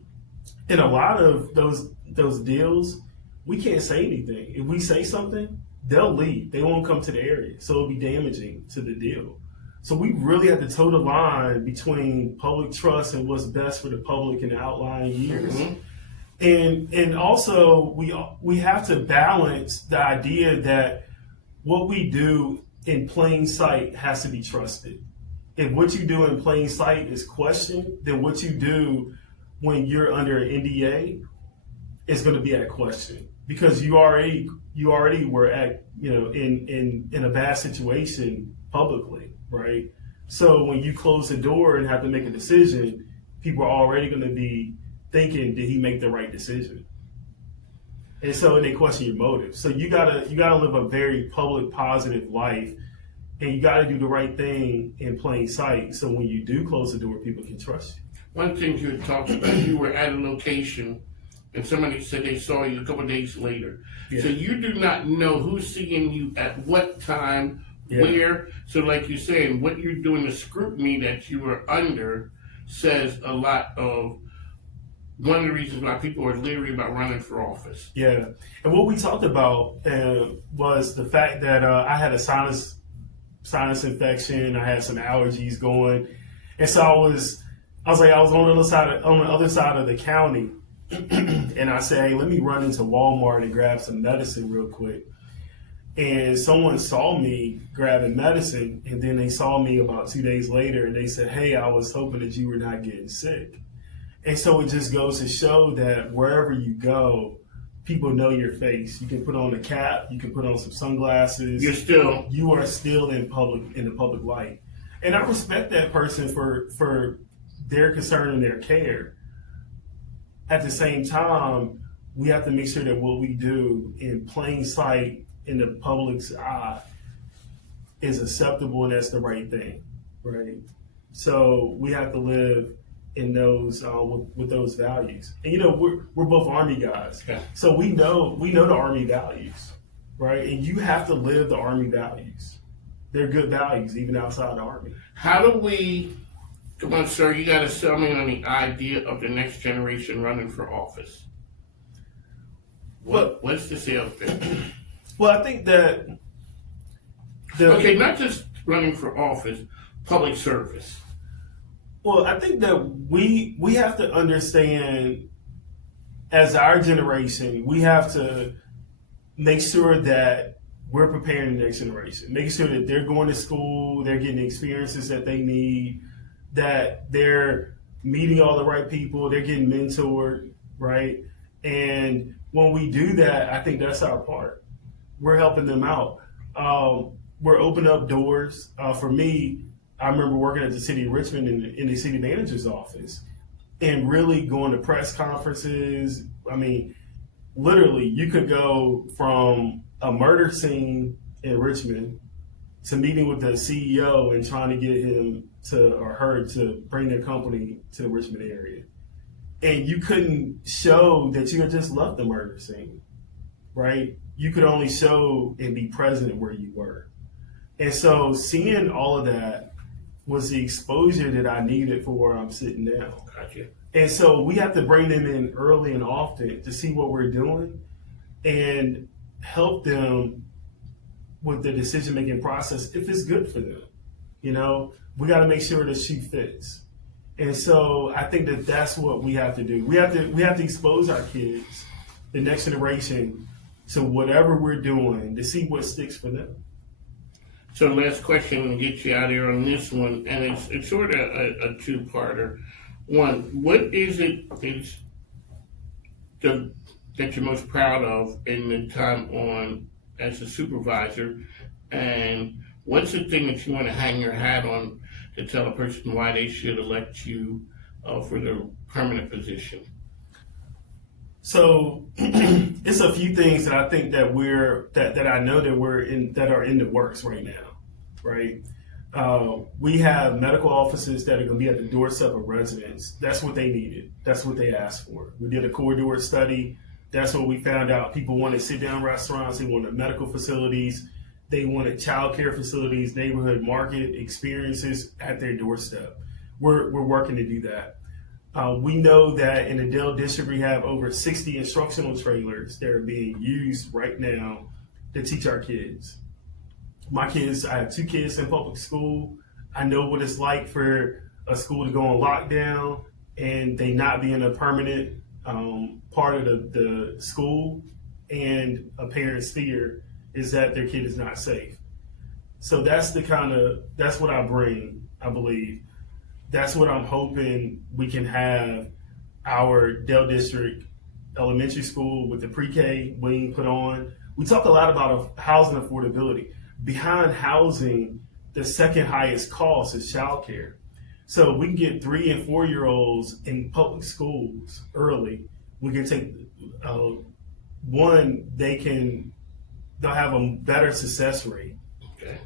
a lot of those deals, we can't say anything. If we say something, they'll leave. They won't come to the area. So it'll be damaging to the deal. So we really have to toe the line between public trust and what's best for the public in the outlying years. Mm-hmm. And also we have to balance the idea that what we do in plain sight has to be trusted. If what you do in plain sight is questioned, then what you do when you're under an NDA is going to be at question, because you already were at in a bad situation publicly, right? So when you close the door and have to make a decision, people are already going to be thinking, did he make the right decision? And so they question your motive. So you gotta live a very public, positive life, and you gotta do the right thing in plain sight. So when you do close the door, people can trust you. One thing you had talked about, you were at a location and somebody said they saw you a couple of days later. Yeah. So you do not know who's seeing you at what time, where. So like you're saying, what you're doing, the scrutiny that you were under says a lot of one of the reasons why people are leery about running for office. Yeah. And what we talked about was the fact that I had a sinus infection. I had some allergies going. And so I was on the other side of the county. And I said, hey, let me run into Walmart and grab some medicine real quick. And someone saw me grabbing medicine, and then they saw me about 2 days later, and they said, hey, I was hoping that you were not getting sick. And so it just goes to show that wherever you go, people know your face. You can put on a cap, you can put on some sunglasses. You are still in the public light. And I respect that person for their concern and their care. At the same time, we have to make sure that what we do in plain sight in the public's eye is acceptable and that's the right thing, right? So we have to live in those with those values. And we're both Army guys, so we know the Army values, right? And you have to live the Army values. They're good values even outside the Army. How do we? Come on, sir. You got to sell me on the idea of the next generation running for office. What's the sales pitch? Well, I think that not just running for office, public service. Well, I think that we have to understand, as our generation, we have to make sure that we're preparing the next generation, making sure that they're going to school, they're getting the experiences that they need, that they're meeting all the right people, they're getting mentored, right? And when we do that, I think that's our part. We're helping them out. We're opening up doors. For me, I remember working at the city of Richmond in the city manager's office and really going to press conferences. I mean, literally, you could go from a murder scene in Richmond to meeting with the CEO and trying to get him or her to bring their company to the Richmond area. And you couldn't show that you had just left the murder scene, right? You could only show and be present where you were. And so seeing all of that was the exposure that I needed for where I'm sitting now. Gotcha. And so we have to bring them in early and often to see what we're doing and help them with the decision-making process if it's good for them. We got to make sure the shoe fits. And so I think that that's what we have to do. We have to expose our kids, the next generation, to whatever we're doing to see what sticks for them. So last question, and get you out of here on this one, and it's sort of a two-parter. One, what is it that you're most proud of in the time on as a supervisor, and what's the thing that you want to hang your hat on to tell a person why they should elect you for the permanent position? So it's a few things that I think that that I know that are in the works right now, right? We have medical offices that are going to be at the doorstep of residents. That's what they needed. That's what they asked for. We did a corridor study. That's what we found out. People wanted sit-down restaurants. They wanted medical facilities. They wanted child care facilities, neighborhood market experiences at their doorstep. We're working to do that. We know that in the Dale District, we have over 60 instructional trailers that are being used right now to teach our kids. My kids, I have 2 kids in public school. I know what it's like for a school to go on lockdown and they not be in a permanent part of the school, and a parent's fear is that their kid is not safe. So that's what I bring, I believe. That's what I'm hoping we can have our Dale District Elementary School with the pre-K wing put on. We talk a lot about housing affordability. Behind housing, the second highest cost is childcare. So we can get 3 and 4-year-olds in public schools early. We can take they'll have a better success rate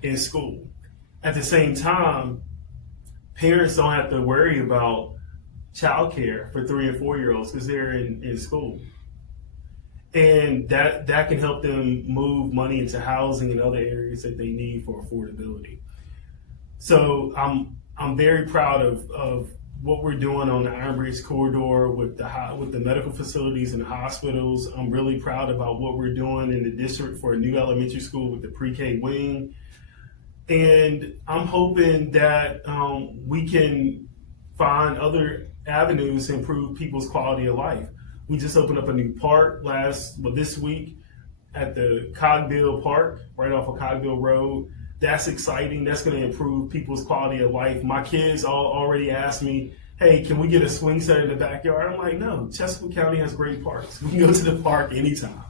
in school. At the same time, parents don't have to worry about childcare for 3 and 4-year-olds because they're in school. And that can help them move money into housing and other areas that they need for affordability. So I'm very proud of what we're doing on the Iron Bridge corridor with the medical facilities and the hospitals. I'm really proud about what we're doing in the district for a new elementary school with the pre-K wing. And I'm hoping that we can find other avenues to improve people's quality of life. We just opened up a new park this week at the Cogbill Park, right off of Cogbill Road. That's exciting. That's going to improve people's quality of life. My kids all already asked me, hey, can we get a swing set in the backyard? I'm like, no, Chesterfield County has great parks. We can go to the park anytime,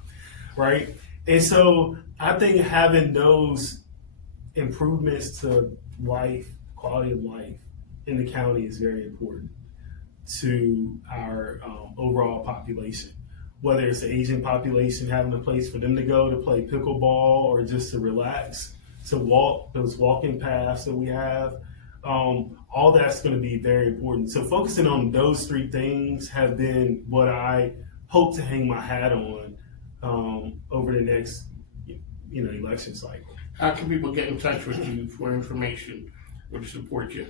right? And so I think having those improvements to life, quality of life in the county is very important to our overall population. Whether it's the Asian population having a place for them to go to play pickleball or just to relax, to walk, those walking paths that we have, all that's going to be very important. So focusing on those three things have been what I hope to hang my hat on over the next election cycle. How can people get in touch with you for information or to support you?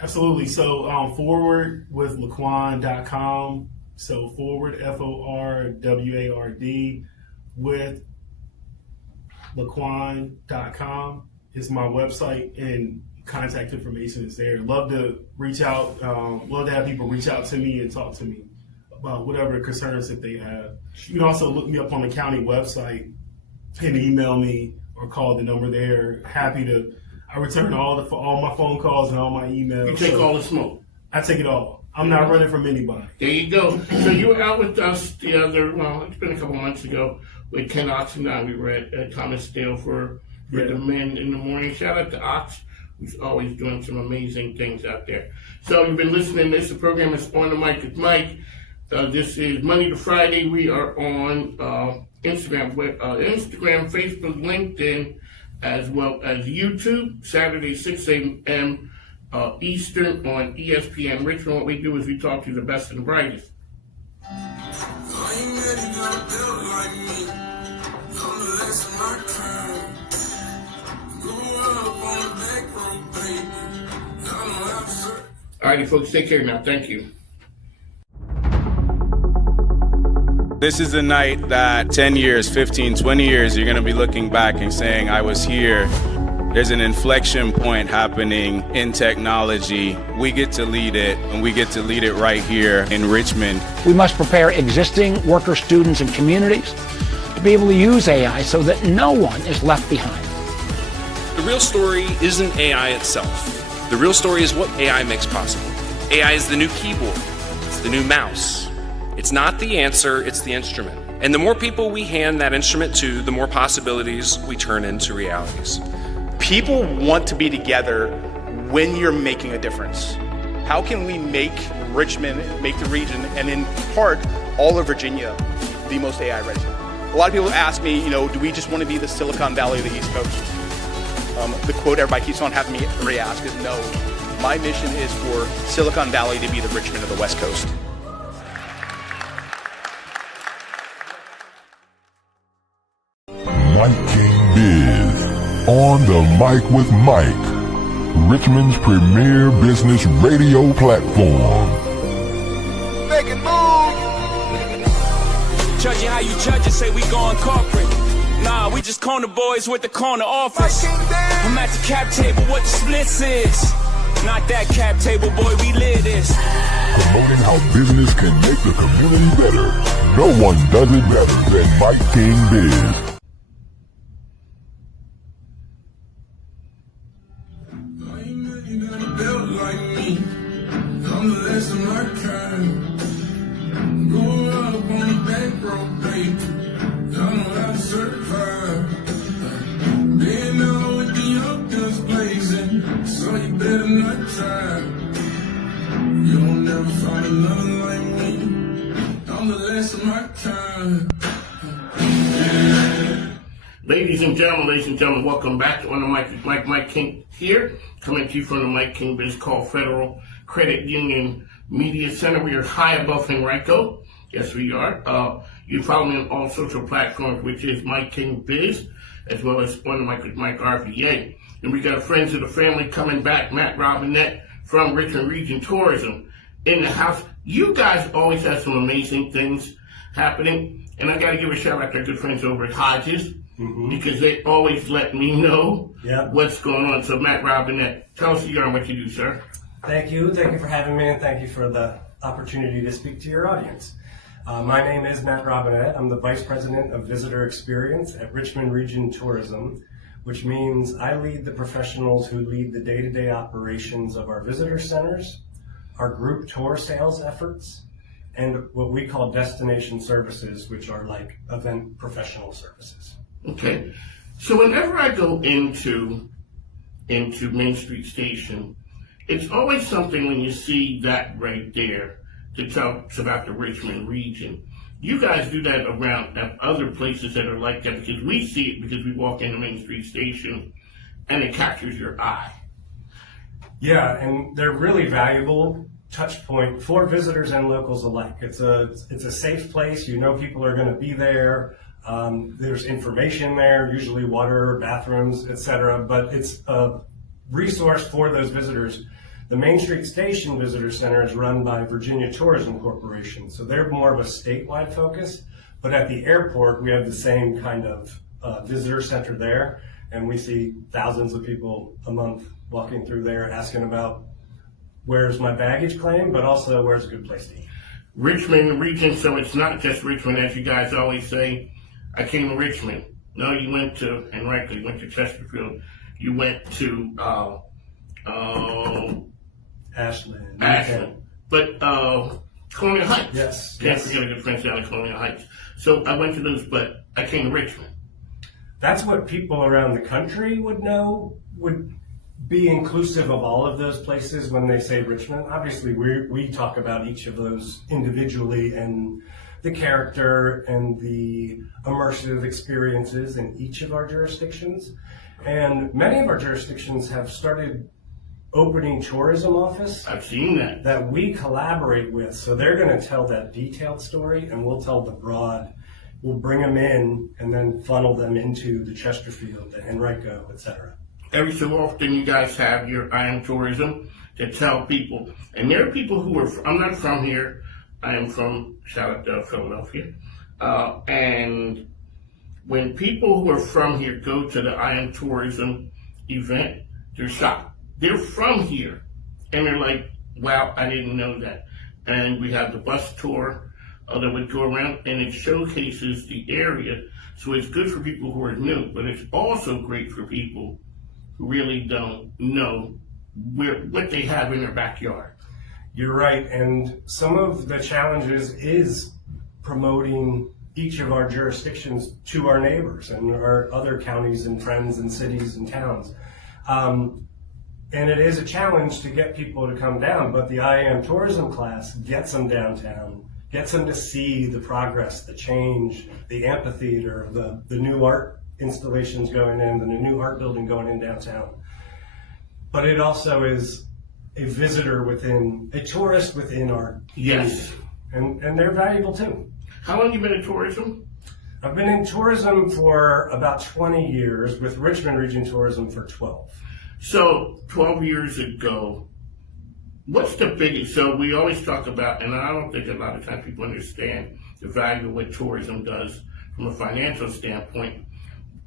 Absolutely. So forward with LeQuan.com. So forward, FORWARD, with LeQuan.com is my website, and contact information is there. Love to reach out. Love to have people reach out to me and talk to me about whatever concerns that they have. You can also look me up on the county website and email me or call the number there. Happy to. I return all my phone calls and all my emails. You take all the smoke. I take it all. I'm not running from anybody. There you go. So you were out with us the other, it's been a couple months ago with Ken Ox and I. We were at Thomas Dale for the men in the morning. Shout out to Ox, who's always doing some amazing things out there. So you've been listening to this. The program is On the Mic with Mike. This is Monday to Friday. We are on Instagram, Facebook, LinkedIn, as well as YouTube. Saturday, 6 a.m. Eastern on ESPN Richmond. What we do is we talk to the best and the brightest. All righty, folks, take care now. Thank you. This is the night that 10 years, 15, 20 years, you're going to be looking back and saying, I was here. There's an inflection point happening in technology. We get to lead it, and we get to lead it right here in Richmond. We must prepare existing worker students and communities to be able to use AI so that no one is left behind. The real story isn't AI itself. The real story is what AI makes possible. AI is the new keyboard. It's the new mouse. It's not the answer, it's the instrument. And the more people we hand that instrument to, the more possibilities we turn into realities. People want to be together when you're making a difference. How can we make Richmond, make the region, and in part, all of Virginia, the most AI ready? A lot of people ask me, do we just want to be the Silicon Valley of the East Coast? The quote everybody keeps on having me re-ask is no. My mission is for Silicon Valley to be the Richmond of the West Coast. MIKEKINGBIZ, on the mic with Mike, Richmond's premier business radio platform. Making moves. Judging how you judge it, say we going corporate. Nah, we just corner boys with the corner office. I'm at the cap table, what the splits is. Not that cap table, boy, we live this. Promoting how business can make the community better. No one does it better than MIKEKINGBIZ. Ladies and gentlemen, welcome back to On the Mic with Mike King here, coming to you from the MIKEKINGBIZ Call Federal Credit Union Media Center. We are high above Henrico. Yes, we are. You follow me on all social platforms, which is MIKEKINGBIZ, as well as On the Mic with Mike RVA. And we got friends of the family coming back, Matt Robinette from Richmond Region Tourism in the house. You guys always have some amazing things happening. And I got to give a shout out to our good friends over at Hodges. Because they always let me know what's going on. So Matt Robinette, tell us what you do, sir. Thank you for having me, and thank you for the opportunity to speak to your audience. My name is Matt Robinette. I'm the Vice President of Visitor Experience at Richmond Region Tourism, which means I lead the professionals who lead the day-to-day operations of our visitor centers, our group tour sales efforts, and what we call destination services, which are like event professional services. Okay. So whenever I go into Main Street Station, it's always something when you see that right there to tell us about the Richmond region. You guys do that around at other places that are like that, because we see it because we walk into Main Street Station and it captures your eye. Yeah, and they're really valuable touch point for visitors and locals alike. It's a safe place. You know people are going to be there. There's information there, usually water, bathrooms, etc. But it's a resource for those visitors. The Main Street Station Visitor Center is run by Virginia Tourism Corporation, so they're more of a statewide focus. But at the airport, we have the same kind of visitor center there, and we see thousands of people a month walking through there asking about where's my baggage claim, but also where's a good place to eat. Richmond region, so it's not just Richmond, as you guys always say. I came to Richmond. No, you went to Henrico, you went to Chesterfield, you went to Ashland. But Colonial Heights. Yes. Can't forget a good friend down in Colonial Heights. So I went to those, but I came to Richmond. That's what people around the country would know, would be inclusive of all of those places when they say Richmond. Obviously, we talk about each of those individually and the character and the immersive experiences in each of our jurisdictions. And many of our jurisdictions have started opening tourism office. I've seen that. That we collaborate with. So they're going to tell that detailed story and we'll tell the broad. We'll bring them in and then funnel them into the Chesterfield, the Henrico, etc. Every so often you guys have your I Am Tourism to tell people. And there are people who are, I'm not from here. I am from, shout out to Philadelphia. And when people who are from here go to the I Am Tourism event, they're shocked. They're from here. And they're like, wow, I didn't know that. And we have the bus tour that would go around, and it showcases the area. So it's good for people who are new, but it's also great for people who really don't know what they have in their backyard. You're right, and some of the challenges is promoting each of our jurisdictions to our neighbors and our other counties and friends and cities and towns. And it is a challenge to get people to come down, but the I Am Tourism class gets them downtown, gets them to see the progress, the change, the amphitheater, the new art installations going in, the new art building going in downtown. But it also is a visitor within, a tourist within our Yes. community. And they're valuable too. How long have you been in tourism? I've been in tourism for about 20 years, with Richmond Region Tourism for 12. So 12 years ago, what's the biggest, so we always talk about, and I don't think a lot of times people understand the value of what tourism does from a financial standpoint.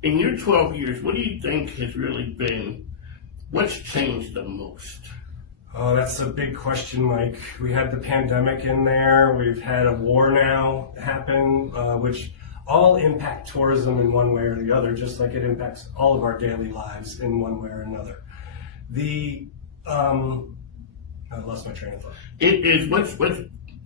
In your 12 years, what do you think has really been, what's changed the most? Oh, that's a big question, Mike. We had the pandemic in there. We've had a war now happen, which all impact tourism in one way or the other, just like it impacts all of our daily lives in one way or another. I lost my train of thought. It is,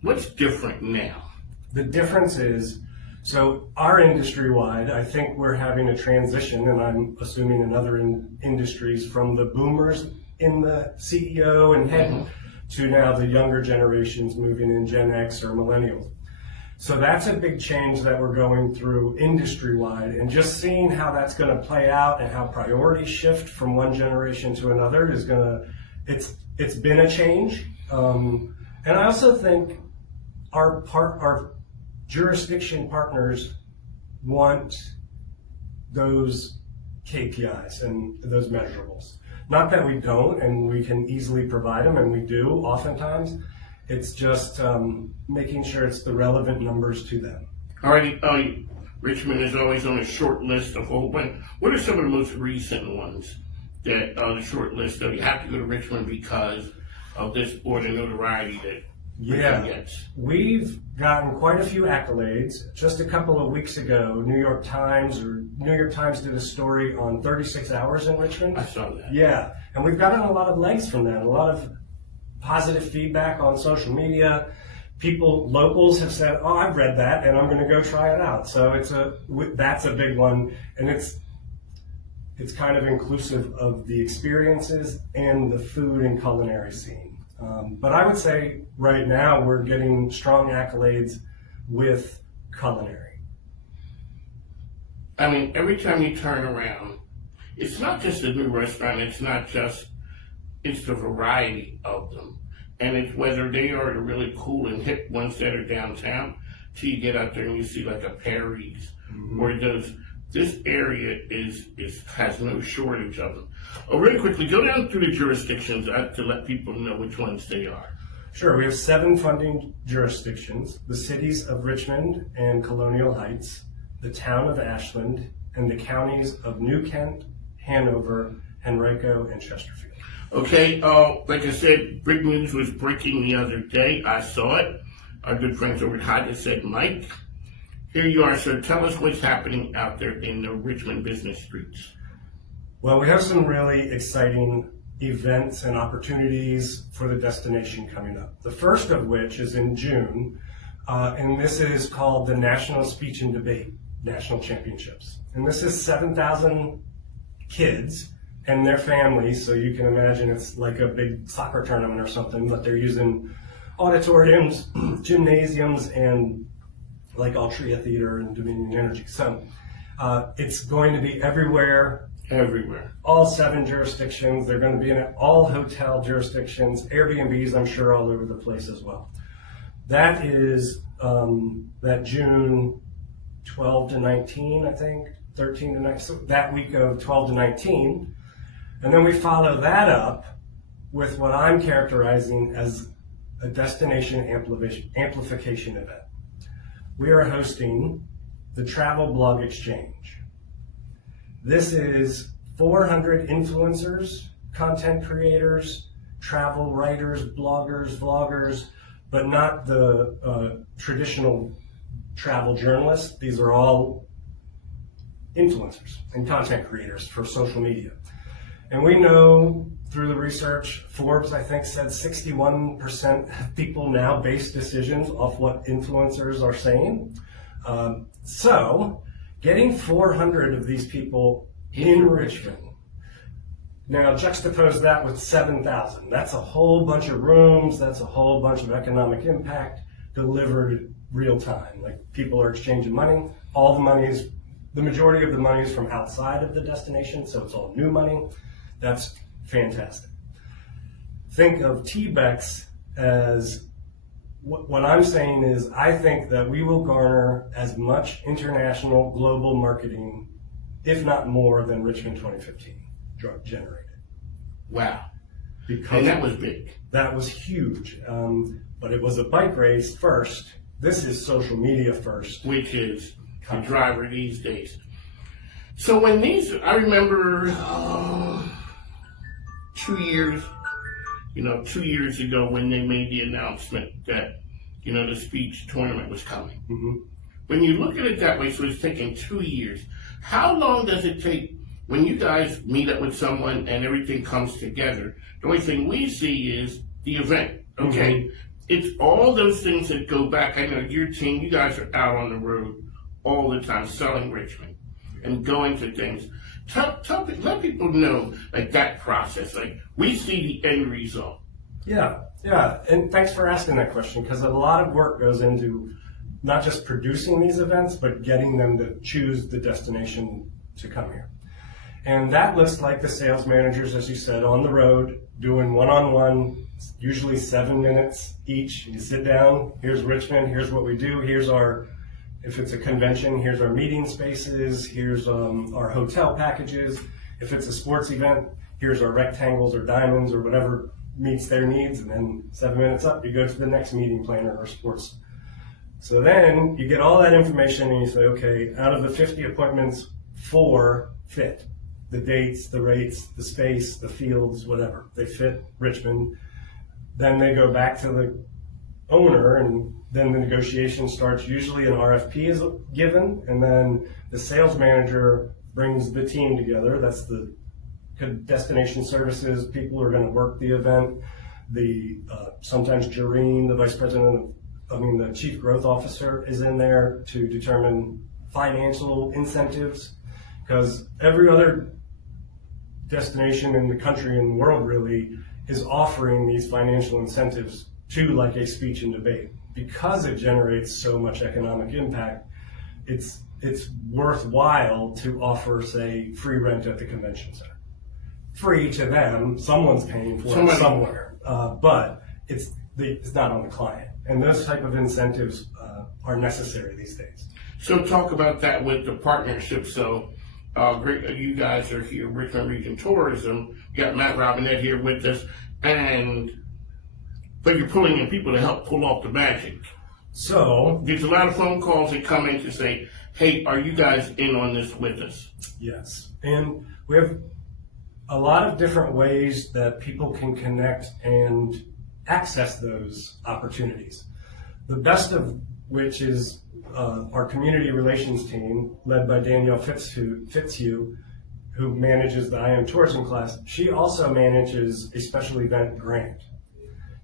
what's different now? The difference is, so our industry-wide, I think we're having a transition, and I'm assuming in other industries, from the boomers in the CEO and head to now the younger generations moving in Gen X or millennials. So that's a big change that we're going through industry-wide, and just seeing how that's going to play out and how priorities shift from one generation to another is going to, it's been a change. And I also think our jurisdiction partners want those KPIs and those measurables. Not that we don't, and we can easily provide them, and we do oftentimes. It's just making sure it's the relevant numbers to them. All right, Richmond is always on a short list of whole bunch. What are some of the most recent ones that are the short list of you have to go to Richmond because of this or the notoriety that Richmond gets? We've gotten quite a few accolades. Just a couple of weeks ago, New York Times did a story on 36 hours in Richmond. I saw that. Yeah, and we've gotten a lot of legs from that, a lot of positive feedback on social media. Locals have said, oh, I've read that and I'm going to go try it out. So that's a big one. And it's kind of inclusive of the experiences and the food and culinary scene. But I would say right now we're getting strong accolades with culinary. I mean, every time you turn around, it's not just a new restaurant, it's the variety of them. And it's whether they are the really cool and hip ones that are downtown, till you get out there and you see like a Perry's, or this area has no shortage of them. Oh, really quickly, go down through the jurisdictions to let people know which ones they are. Sure, we have 7 funding jurisdictions: the cities of Richmond and Colonial Heights, the town of Ashland, and the counties of New Kent, Hanover, Henrico, and Chesterfield. Okay, like I said, big news was breaking the other day. I saw it. Our good friends over at Hylton said, Mike, here you are, sir. Tell us what's happening out there in the Richmond business streets. Well, we have some really exciting events and opportunities for the destination coming up. The first of which is in June, and this is called the National Speech and Debate National Championships. And this is 7,000 kids and their families, so you can imagine it's like a big soccer tournament or something, but they're using auditoriums, gymnasiums, and like Altria Theater and Dominion Energy. So it's going to be everywhere. All 7 jurisdictions. They're going to be in all hotel jurisdictions, Airbnbs, I'm sure, all over the place as well. That is that June 12 to 19, I think, 13 to 19, so that week of 12 to 19. And then we follow that up with what I'm characterizing as a destination amplification event. We are hosting the Travel Blog Exchange. This is 400 influencers, content creators, travel writers, bloggers, vloggers, but not the traditional travel journalists. These are all influencers and content creators for social media. And we know through the research, Forbes, I think, said 61% of people now base decisions off what influencers are saying. So getting 400 of these people in Richmond. Now juxtapose that with 7,000. That's a whole bunch of rooms. That's a whole bunch of economic impact delivered real time. Like, people are exchanging money. All the money is, the majority of the money is from outside of the destination, so it's all new money. That's fantastic. Think of TBEX as, what I'm saying is, I think that we will garner as much international global marketing, if not more, than Richmond 2015 generated. Wow. Because and that was big. That was huge. But it was a bike race first. This is social media first. Which is the driver these days. So when these, I remember 2 years, 2 years ago when they made the announcement that, the speech tournament was coming. Mm-hmm. When you look at it that way, so it's taking 2 years. How long does it take when you guys meet up with someone and everything comes together? The only thing we see is the event, okay? Mm-hmm. It's all those things that go back. I know your team, you guys are out on the road all the time selling Richmond and going to things. Let people know, like, that process. Like, we see the end result. Yeah, and thanks for asking that question, because a lot of work goes into not just producing these events, but getting them to choose the destination to come here. And that looks like the sales managers, as you said, on the road, doing one-on-one, usually 7 minutes each. You sit down, here's Richmond, here's what we do, here's our, if it's a convention, here's our meeting spaces, here's our hotel packages. If it's a sports event, here's our rectangles or diamonds or whatever meets their needs. And then 7 minutes up, you go to the next meeting planner or sports. So then you get all that information and you say, okay, out of the 50 appointments, 4 fit. The dates, the rates, the space, the fields, whatever. They fit Richmond. Then they go back to the owner, and then the negotiation starts. Usually an RFP is given, and then the sales manager brings the team together. That's the destination services people who are going to work the event. Sometimes Jareen, the chief growth officer, is in there to determine financial incentives, because every other destination in the country and the world really is offering these financial incentives to like a speech and debate. Because it generates so much economic impact, it's worthwhile to offer, say, free rent at the convention center. Free to them, someone's paying for it somewhere, but it's not on the client. And those type of incentives are necessary these days. So talk about that with the partnership. So you guys are here, Richmond Region Tourism. You got Matt Robinette here with us, but you're pulling in people to help pull off the magic. So there's a lot of phone calls that come in to say, hey, are you guys in on this with us? Yes, and we have a lot of different ways that people can connect and access those opportunities. The best of which is our community relations team, led by Danielle Fitzhugh, who manages the I Am Tourism class. She also manages a special event grant.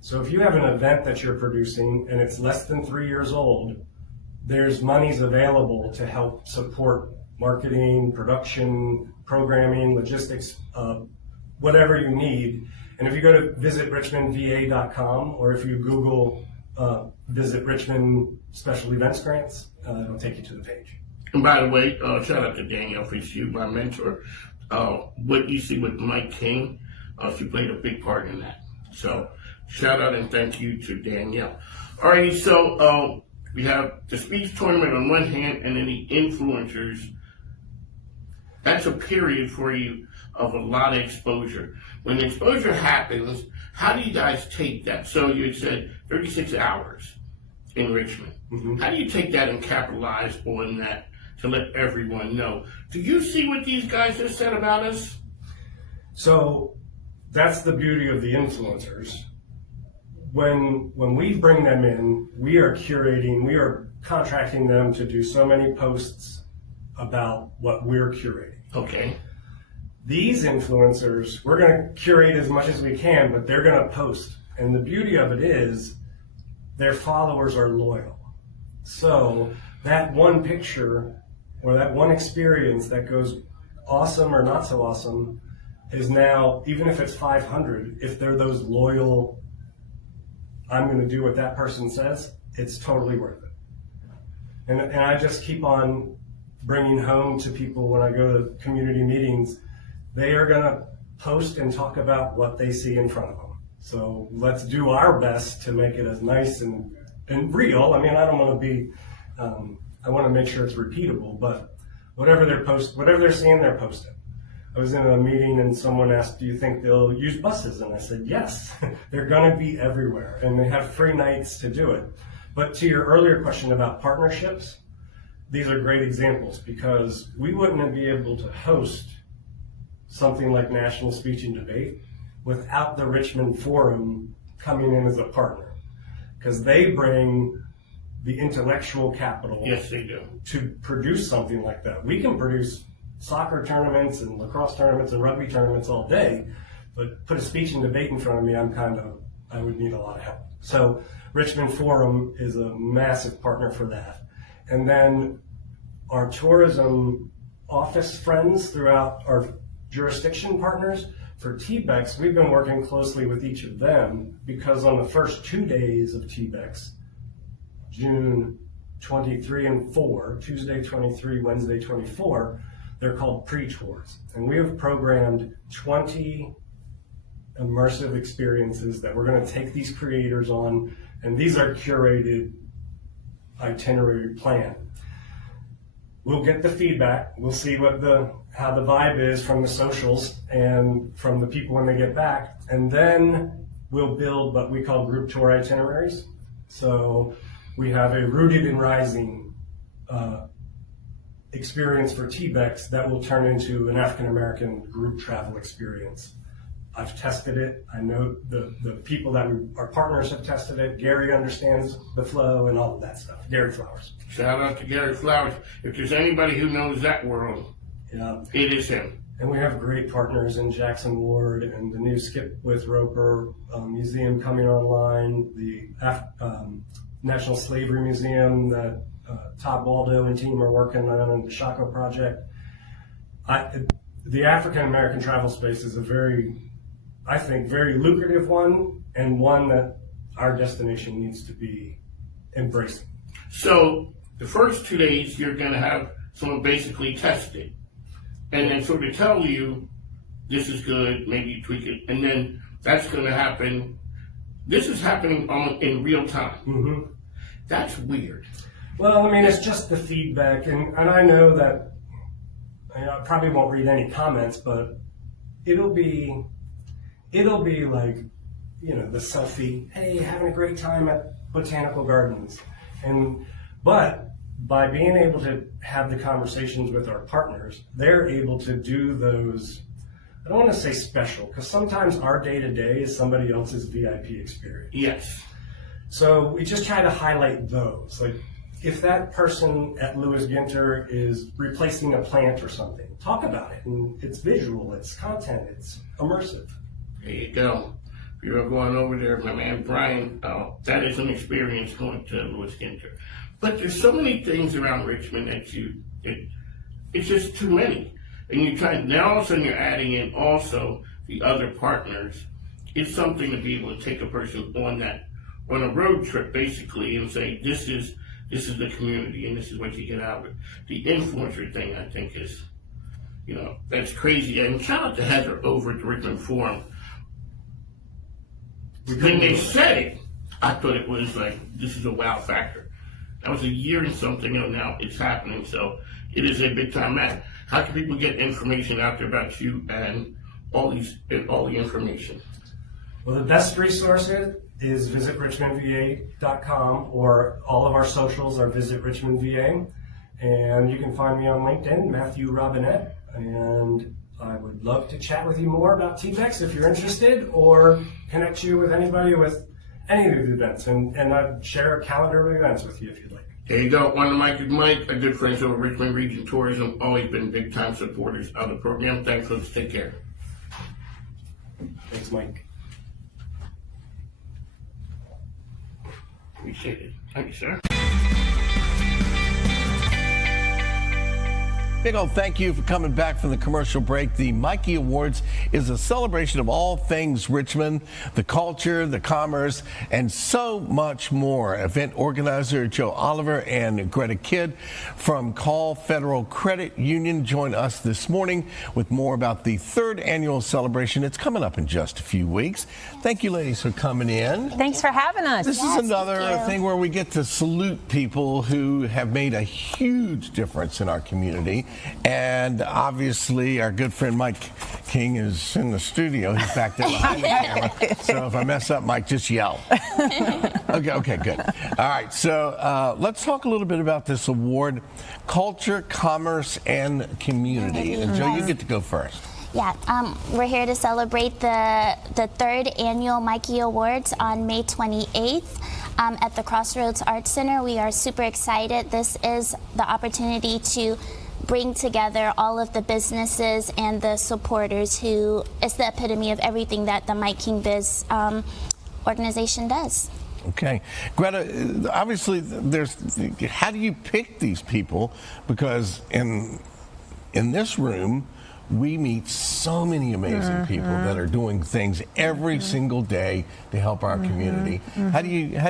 So if you have an event that you're producing and it's less than 3 years old, there's monies available to help support marketing, production, programming, logistics, whatever you need. And if you go to visitrichmondva.com, or if you Google Visit Richmond Special Events Grants, it'll take you to the page. And by the way, shout out to Danielle Fitzhugh, my mentor. What you see with Mike King, she played a big part in that. So shout out and thank you to Danielle. Alrighty, so we have the speech tournament on one hand, and then the influencers. That's a period for you of a lot of exposure. When the exposure happens, how do you guys take that? So you said 36 hours in Richmond. Mm-hmm. How do you take that and capitalize on that to let everyone know? Do you see what these guys have said about us? So that's the beauty of the influencers. When we bring them in, we are contracting them to do so many posts about what we're curating. Okay. These influencers, we're going to curate as much as we can, but they're going to post. And the beauty of it is their followers are loyal. So that one picture or that one experience that goes awesome or not so awesome is now, even if it's 500, if they're those loyal, I'm going to do what that person says, it's totally worth it. And I just keep on bringing home to people when I go to community meetings, they are going to post and talk about what they see in front of them. So let's do our best to make it as nice and real. I mean, I don't want to be, I want to make sure it's repeatable, but whatever they're seeing, they're posting. I was in a meeting and someone asked, do you think they'll use buses? And I said, yes, they're going to be everywhere and they have free nights to do it. But to your earlier question about partnerships, these are great examples because we wouldn't be able to host something like National Speech and Debate without the Richmond Forum coming in as a partner, because they bring the intellectual capital. Yes, they do. To produce something like that. We can produce soccer tournaments and lacrosse tournaments and rugby tournaments all day, but put a speech and debate in front of me, I would need a lot of help. So Richmond Forum is a massive partner for that. And then our tourism office friends throughout our jurisdiction partners, for TBEX, we've been working closely with each of them because on the first 2 days of TBEX, June 23 and 4, Tuesday 23, Wednesday 24, they're called pre-tours. And we have programmed 20 immersive experiences that we're going to take these creators on, and these are curated itinerary plan. We'll get the feedback. We'll see how the vibe is from the socials and from the people when they get back. And then we'll build what we call group tour itineraries. So we have a Rooted in Rising experience for TBEX that will turn into an African-American group travel experience. I've tested it. I know the people that our partners have tested it. Gary understands the flow and all of that stuff. Gary Flowers. Shout out to Gary Flowers. If there's anybody who knows that world, yeah, it is him. And we have great partners in Jackson Ward and the new Skip with Roper Museum coming online, the National Slavery Museum that Todd Waldo and team are working on, the Shaco Project. The African American travel space is a I think, very lucrative one, and one that our destination needs to be embracing. So the first 2 days, you're going to have someone basically test it, and then sort of tell you, this is good, maybe you tweak it, and then that's going to happen. This is happening in real time. Mm-hmm. That's weird. Well, I mean, it's just the feedback, and I know that I probably won't read any comments, but it'll be like, the selfie, hey, having a great time at Botanical Gardens. But by being able to have the conversations with our partners, they're able to do those, I don't want to say special, because sometimes our day-to-day is somebody else's VIP experience. Yes. So we just try to highlight those. Like, if that person at Lewis Ginter is replacing a plant or something, talk about it. And it's visual, it's content, it's immersive. There you go. If you're going over there, my man Brian, that is an experience going to Lewis Ginter. But there's so many things around Richmond that it's just too many. And now all of a sudden you're adding in also the other partners. It's something to be able to take a person on a road trip basically and say, this is the community and this is what you get out of it. The influencer thing, I think, is, that's crazy. And shout out to Heather over at the Richmond Forum. When they said it, I thought it was like, this is a wow factor. That was a year and something ago now. It's happening, so it is a big time matter. How can people get information out there about you and all the information? Well, the best resource is visit richmondva.com, or all of our socials are visit richmondva. And you can find me on LinkedIn, Matthew Robinette, and I would love to chat with you more about TPEX if you're interested, or connect you with anybody with any of the events, and I'd share a calendar of events with you if you'd like. There you go. One of Mike and Mike, a good friends over Richmond Region Tourism, always been big time supporters of the program. Thanks, folks. Take care. Thanks, Mike. Appreciate it. Thank you, sir. Big old thank you for coming back from the commercial break. The MIKEY Awards is a celebration of all things Richmond, the culture, the commerce, and so much more. Event organizer Joe Oliver and Gretta Kidd from Call Federal Credit Union join us this morning with more about the third annual celebration. It's coming up in just a few weeks. Thank you, ladies, for coming in. Thanks for having us. This is another thing where we get to salute people who have made a huge difference in our community. And obviously, our good friend Mike King is in the studio. He's back there behind the camera. So if I mess up, Mike, just yell. Okay, good. All right, so let's talk a little bit about this award, Culture, Commerce, and Community. And Joe, you get to go first. Yeah, we're here to celebrate the third annual MIKEY Awards on May 28th. At the Crossroads Arts Center. We are super excited. This is the opportunity to bring together all of the businesses and the supporters who is the epitome of everything that the MIKEKINGBIZ organization does. Okay. Gretta, obviously, how do you pick these people? Because in this room, we meet so many amazing people that are doing things every single day to help our community. How do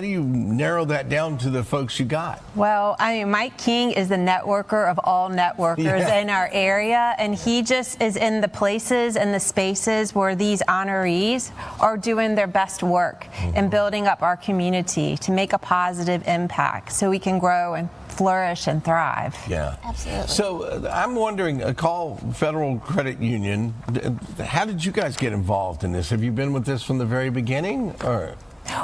you narrow that down to the folks you got? Well, I mean, Mike King is the networker of all networkers in our area, and he just is in the places and the spaces where these honorees are doing their best work and building up our community to make a positive impact so we can grow and flourish and thrive. Yeah, absolutely. So I'm wondering, Call Federal Credit Union, how did you guys get involved in this? Have you been with this from the very beginning, or?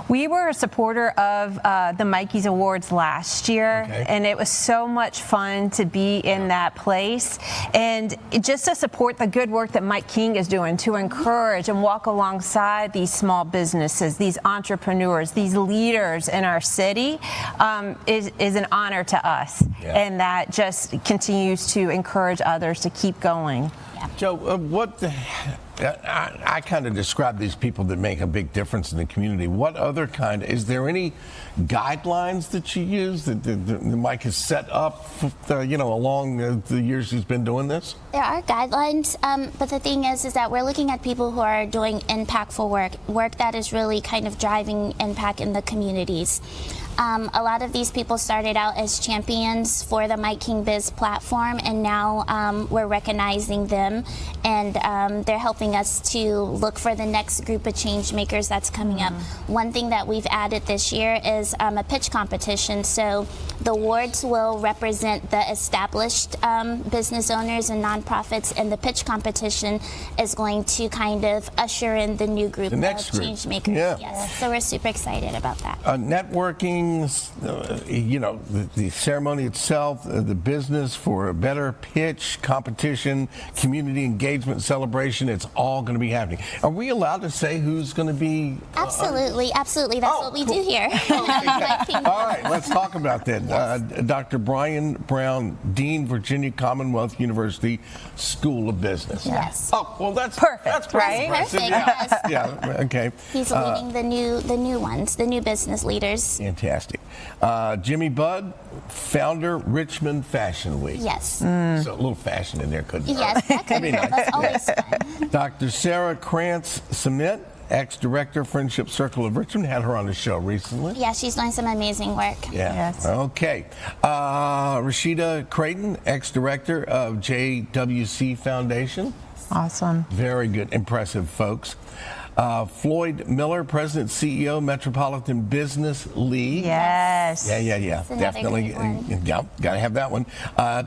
We were a supporter of the MIKEY's Awards last year, and it was so much fun to be in that place and just to support the good work that Mike King is doing to encourage and walk alongside these small businesses, these entrepreneurs, these leaders in our city is an honor to us, and that just continues to encourage others to keep going. Joe, I kind of describe these people that make a big difference in the community. What other is there any guidelines that you use that Mike has set up, along the years he's been doing this? There are guidelines, but the thing is that we're looking at people who are doing impactful work that is really kind of driving impact in the communities. A lot of these people started out as champions for the MIKEKINGBIZ platform, and now we're recognizing them, and they're helping us to look for the next group of change makers that's coming up. One thing that we've added this year is a pitch competition. So the awards will represent the established business owners and nonprofits, and the pitch competition is going to kind of usher in the new group of change makers. Yeah. Yes. So we're super excited about that. Networking, the ceremony itself, the business for a better pitch, competition, community engagement, celebration, it's all going to be happening. Are we allowed to say who's going to be? Absolutely. That's what we do here. All right, let's talk about that. Yes. Dr. Brian Brown, Dean, Virginia Commonwealth University School of Business. Yes. Oh, well, that's perfect, that's right? Perfect. Yeah. Yes. Yeah. Okay. He's leading the new ones, the new business leaders. Fantastic. Jimmy Budd, founder, Richmond Fashion Week. Yes. So a little fashion in there, couldn't there? Yes, that could be nice. That's always fun. Dr. Sarah Krantz Samit, ex-director, Friendship Circle of Richmond, had her on the show recently. Yeah, she's doing some amazing work. Yeah. Yes. Okay. Rashida Creighton, ex-director of JWC Foundation. Awesome. Very good, impressive folks. Floyd Miller, President, CEO, Metropolitan Business League. Yes. Yeah. Definitely. Got to have that one.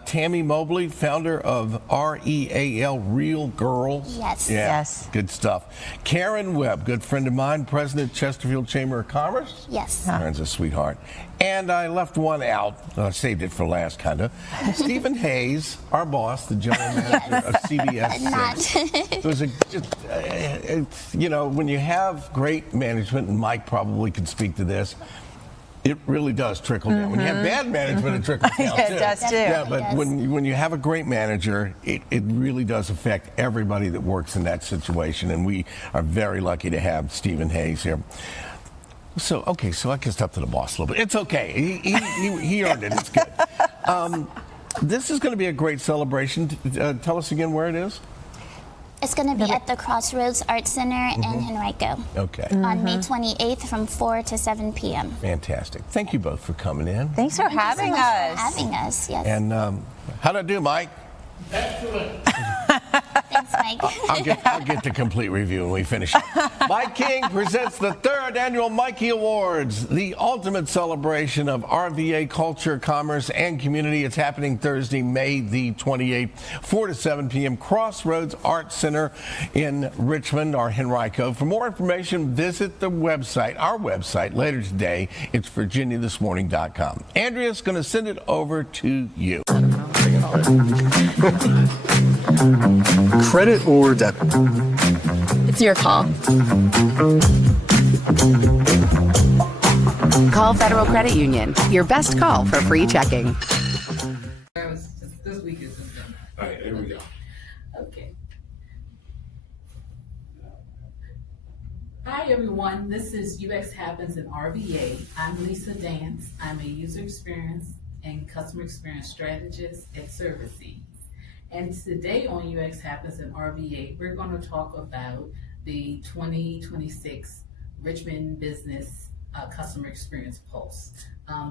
Tammy Mobley, founder of REAL, Real Girls. Yes. Yeah, Yes. good stuff. Karen Webb, good friend of mine, President, Chesterfield Chamber of Commerce. Yes. Karen's a sweetheart. And I left one out. I saved it for last, kind of. Stephen Hayes, our boss, the general manager of CBS 6. It was when you have great management, and Mike probably could speak to this, it really does trickle down. When you have bad management, it trickles down too. It does too. Yeah, but when you have a great manager, it really does affect everybody that works in that situation. And we are very lucky to have Stephen Hayes here. So I kissed up to the boss a little bit. It's okay. He earned it. It's good. This is going to be a great celebration. Tell us again where it is. It's going to be at the Crossroads Art Center in Henrico. Okay. On May 28th from 4 to 7 p.m. Fantastic. Thank you both for coming in. Thanks for having us. Having us, yes. And how'd I do, Mike? Excellent. Thanks, Mike. I'll get the complete review when we finish. Mike King presents the 3rd annual MIKEY Awards, the ultimate celebration of RVA culture, commerce, and community. It's happening Thursday, May the 28th, 4 to 7 p.m. Crossroads Art Center in Richmond or Henrico. For more information, visit the website, our website, later today. It's virginiathismorning.com. Andrea's going to send it over to you. Credit or debit? It's your call. Call Federal Credit Union. Your best call for free checking. This week is just done. All right, here we go. Okay. Hi, everyone. This is UX Happens in RVA. I'm Lisa Dance. I'm a user experience and customer experience strategist at ServiceSeeds. And today on UX Happens in RVA, we're going to talk about the 2026 Richmond Business Customer Experience Pulse.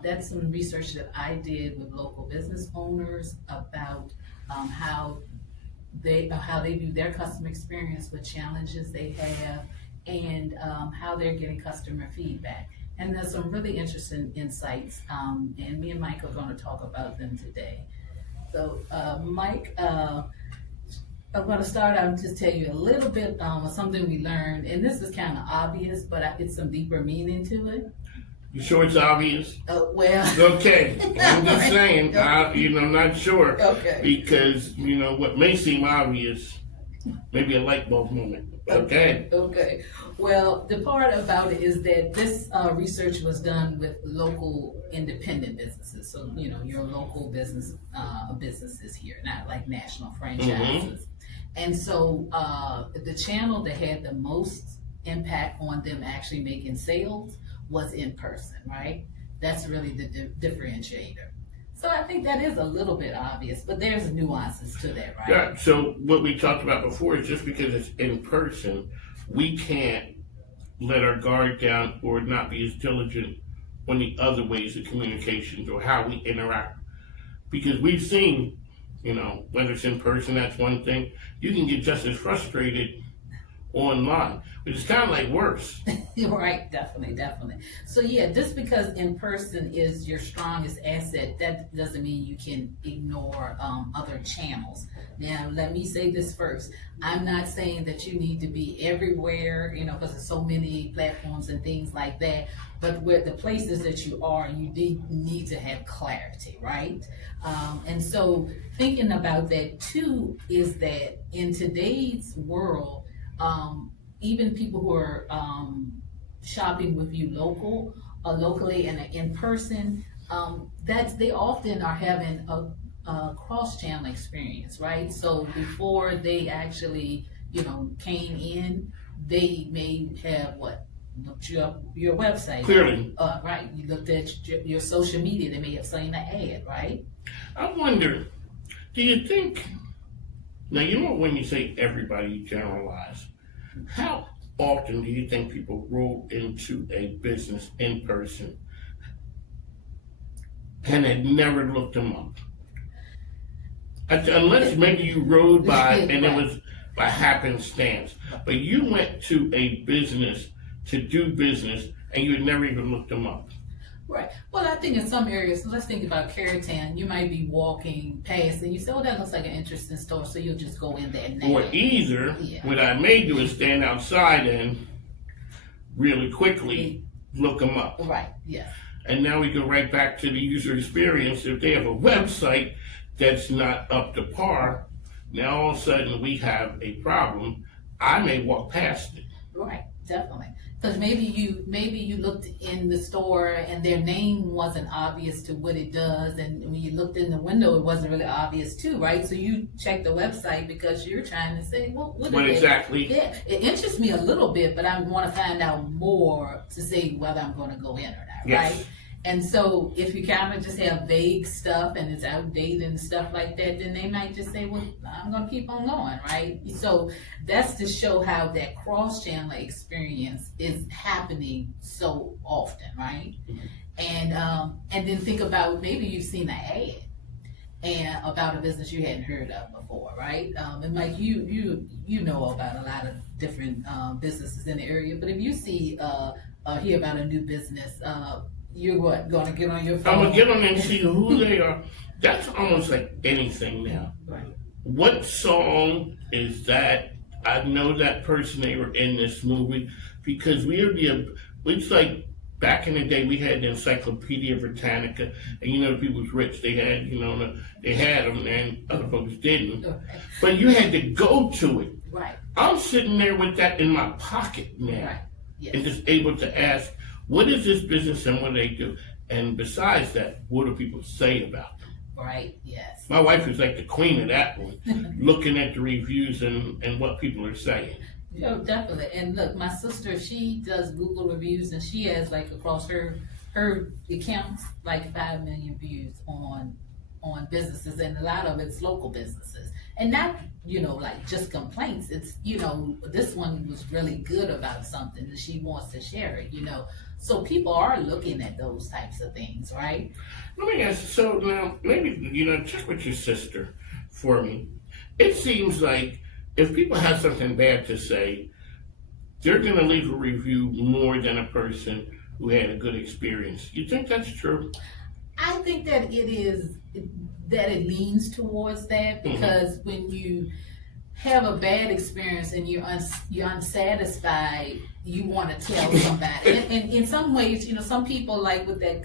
That's some research that I did with local business owners about how they view their customer experience, what challenges they have, and how they're getting customer feedback. And there's some really interesting insights, and me and Mike are going to talk about them today. So, Mike, I'm going to start out and just tell you a little bit of something we learned, and this is kind of obvious, but it's some deeper meaning to it. You sure it's obvious? Well. Okay, I'm just saying, I'm not sure. Okay. Because, what may seem obvious, maybe a light bulb moment. Okay. Okay. Well, the part about it is that this research was done with local independent businesses. So, your local businesses here, not like national franchises. And so the channel that had the most impact on them actually making sales was in person, right? That's really the differentiator. So I think that is a little bit obvious, but there's nuances to that, right? Yeah, so what we talked about before is just because it's in person, we can't let our guard down or not be as diligent on the other ways of communications or how we interact. Because we've seen, you know, whether it's in person, that's one thing, you can get just as frustrated online, which is kind of like worse. Right, definitely. So yeah, just because in person is your strongest asset, that doesn't mean you can ignore other channels. Now, let me say this first. I'm not saying that you need to be everywhere, you know, because there's so many platforms and things like that, but where the places that you are, you need to have clarity, right? And so thinking about that too is that in today's world, even people who are shopping with you locally and in person, they often are having a cross-channel experience, right? So before they actually, you know, came in, they may have looked your website. Clearly. Right. You looked at your social media. They may have seen an ad, right? I wonder, do you think, now you know when you say everybody, you generalize, how often do you think people roll into a business in person and had never looked them up? Unless maybe you rode by and it was by happenstance, but you went to a business to do business and you had never even looked them up. Right. Well, I think in some areas, let's think about Carrollton, you might be walking past and you say, oh, that looks like an interesting store, so you'll just go in there now. Or either, what I may do is stand outside and really quickly look them up. Right, yes. And now we go right back to the user experience. If they have a website that's not up to par, now all of a sudden we have a problem. I may walk past it. Right, definitely. Because maybe you looked in the store and their name wasn't obvious to what it does, and when you looked in the window, it wasn't really obvious too, right? So you check the website because you're trying to say, well, what exactly? Yeah, it interests me a little bit, but I want to find out more to see whether I'm going to go in or not, yes. Right? And so if you kind of just have vague stuff and it's outdated and stuff like that, then they might just say, well, I'm going to keep on going, right? So that's to show how that cross-channel experience is happening so often, right? Mm-hmm. And then think about maybe you've seen an ad and about a business you hadn't heard of before, right? And Mike, you know about a lot of different businesses in the area, but if you see hear about a new business, you're going to get on your phone? I'm going to get on and see who they are. That's almost like anything now. Right. What song is that? I know that person, they were in this movie, because it's like back in the day we had the Encyclopedia Britannica, and you know the people was rich, they had, you know, they had them and other folks didn't. Okay. But you had to go to it. Right. I'm sitting there with that in my pocket now. Right. Yes. And just able to ask, what is this business and what do they do? And besides that, what do people say about them? Right, yes. My wife is like the queen of that one, looking at the reviews and what people are saying. You know, definitely. And look, my sister, she does Google reviews, and she has like across her accounts like 5 million views on businesses, and a lot of it's local businesses. And not, you know, like just complaints. It's, you know, this one was really good about something and she wants to share it, you know. So people are looking at those types of things, right? Let me ask, so now, maybe, you know, check with your sister for me. It seems like if people have something bad to say, they're going to leave a review more than a person who had a good experience. You think that's true? I think that it leans towards that, because when you have a bad experience and you're unsatisfied, you want to tell somebody. And in some ways, you know, some people, like with that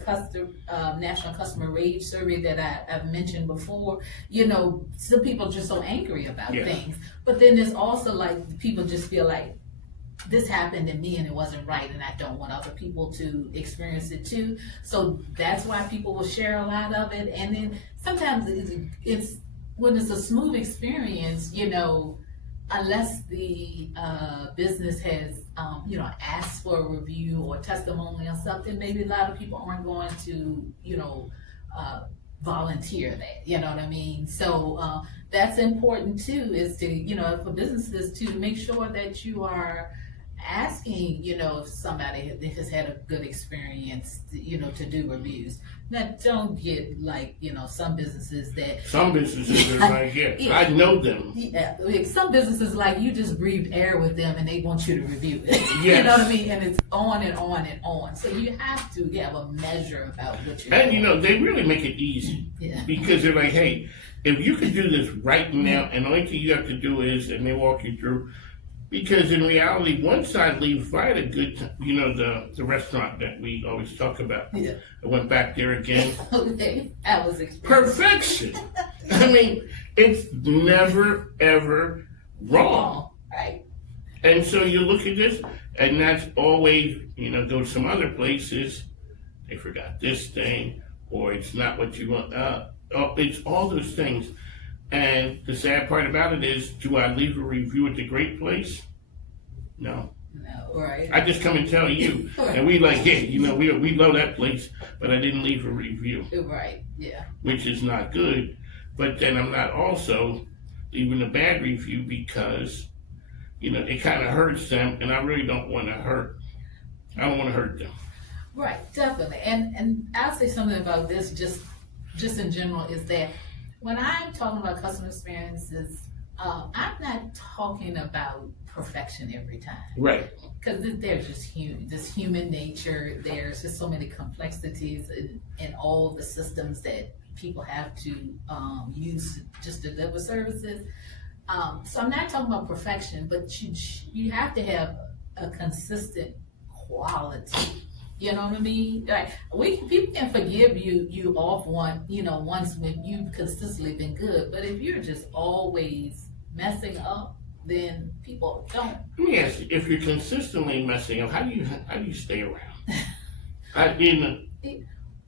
National Customer Rage Survey that I've mentioned before, you know, some people are just so angry about things. But then there's also like people just feel like, this happened to me and it wasn't right, and I don't want other people to experience it too. So that's why people will share a lot of it. And then sometimes it's when it's a smooth experience, you know, unless the business has, asked for a review or testimony or something, maybe a lot of people aren't going to, volunteer that, you know what I mean? So that's important too, is to, for businesses to make sure that you are asking, if somebody has had a good experience, to do reviews. Now, don't get like, some businesses that are like, yeah, I know them. Yeah, like some businesses like you just breathed air with them and they want you to review it. Yes. You know what I mean? And it's on and on and on. So you have to have a measure about what you're doing. They really make it easy. Yeah. Because they're like, hey, if you can do this right now, and the only thing you have to do is, and they walk you through. Because in reality, once I leave, if I had a good time, the restaurant that we always talk about. Yeah. I went back there again. Okay, that was Perfection. I mean, it's never, ever wrong. Right. And so you look at this, and that's always, go to some other places, they forgot this thing, or it's not what you want. It's all those things. And the sad part about it is, do I leave a review at the great place? No. No, right. I just come and tell you. And we like, yeah, we love that place, but I didn't leave a review. Right, yeah. Which is not good. But then I'm not also leaving a bad review because, it kind of hurts them, and I really don't want to hurt. I don't want to hurt them. Right, definitely. And I'll say something about this just in general is that when I'm talking about customer experiences, I'm not talking about perfection every time. Right. Because there's just human nature. There's just so many complexities in all the systems that people have to use to just deliver services. So I'm not talking about perfection, but you have to have a consistent quality. You know what I mean? Like people can forgive you off once when you've consistently been good. But if you're just always messing up, then people don't. Let me ask you: if you're consistently messing up, how do you stay around?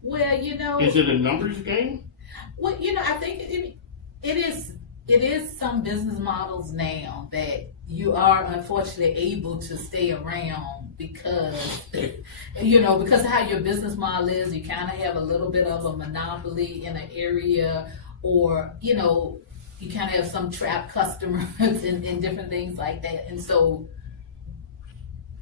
Well, is it a numbers game? Well, I think it is. It is some business models now that you are unfortunately able to stay around because, because of how your business model is. You kind of have a little bit of a monopoly in an area, or, you kind of have some trapped customers and different things like that. And so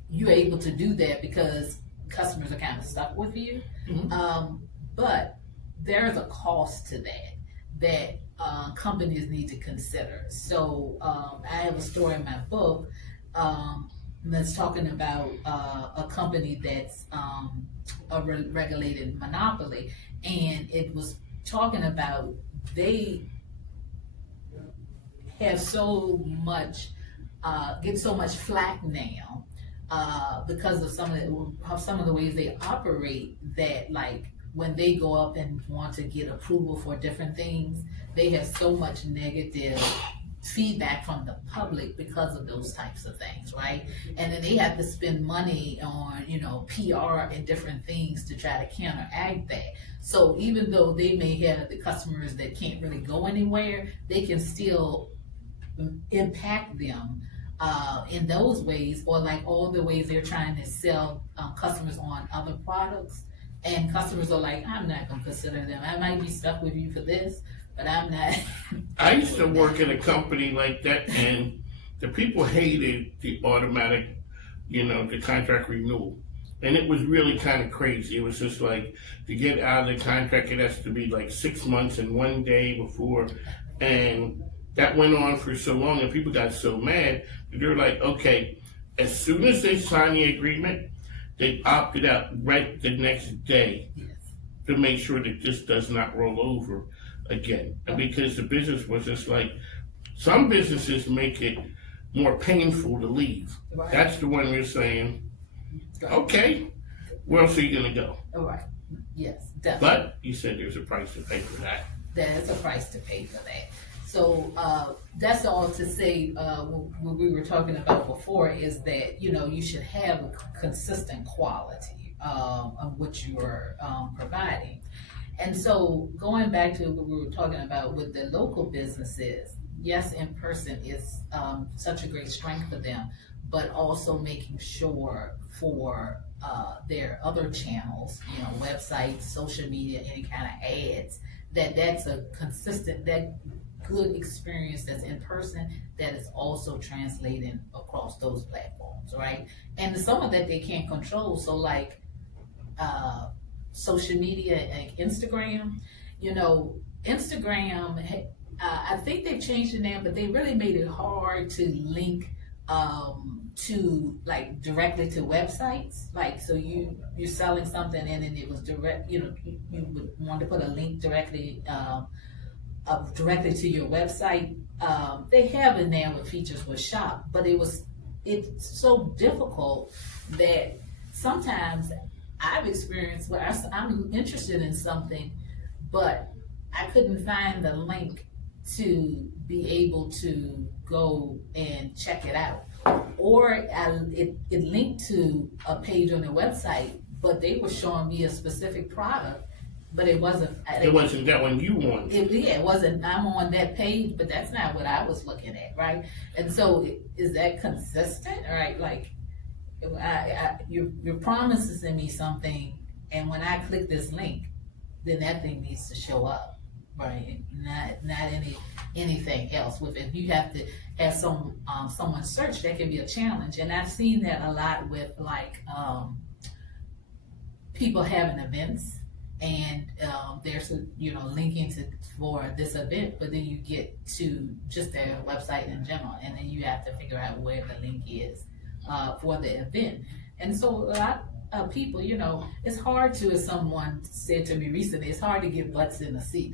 you're able to do that because customers are kind of stuck with you. Mm-hmm. But there's a cost to that companies need to consider. So I have a story in my book that's talking about a company that's a regulated monopoly, and it was talking about they have so much get so much flack now because of some of the ways they operate, that like when they go up and want to get approval for different things, they have so much negative feedback from the public because of those types of things, right? And then they have to spend money on, PR and different things to try to counteract that. So even though they may have the customers that can't really go anywhere, they can still impact them in those ways, or like all the ways they're trying to sell customers on other products. And customers are like, I'm not going to consider them. I might be stuck with you for this, but I'm not. I used to work in a company like that, and the people hated the automatic, the contract renewal. And it was really kind of crazy. It was just like, to get out of the contract, it has to be like 6 months and 1 day before. And that went on for so long, and people got so mad that they were like, okay, as soon as they signed the agreement, they opted out right the next day to make sure that this does not roll over again. Because the business was just like, some businesses make it more painful to leave. Right. That's the one you're saying, okay, where else are you going to go? All right. Yes, definitely. But you said there's a price to pay for that. There's a price to pay for that. So that's all to say, what we were talking about before is that, you should have a consistent quality of what you are providing. And so going back to what we were talking about with the local businesses, yes, in person is such a great strength for them, but also making sure for their other channels, you know, websites, social media, any kind of ads, that's a consistent, that good experience that's in person that is also translating across those platforms, right? And some of that they can't control. So like social media, like Instagram, you know, Instagram, I think they've changed it now, but they really made it hard to link to like directly to websites. Like, so you're selling something and then it was direct, you know, you would want to put a link directly directly to your website. They have it now with features with shop, but it's so difficult that sometimes I've experienced where I'm interested in something, but I couldn't find the link to be able to go and check it out. Or it linked to a page on their website, but they were showing me a specific product, but it wasn't. It wasn't that one you wanted. It wasn't. I'm on that page, but that's not what I was looking at, right? And so, is that consistent, right? Like, you're promising me something, and when I click this link, then that thing needs to show up, right? Not anything else with it. You have to have someone search. That can be a challenge, and I've seen that a lot with like people having events, and there's linking for this event, but then you get to just their website in general, and then you have to figure out where the link is for the event. And so a lot of people, you know, it's hard to, as someone said to me recently, it's hard to get butts in the seat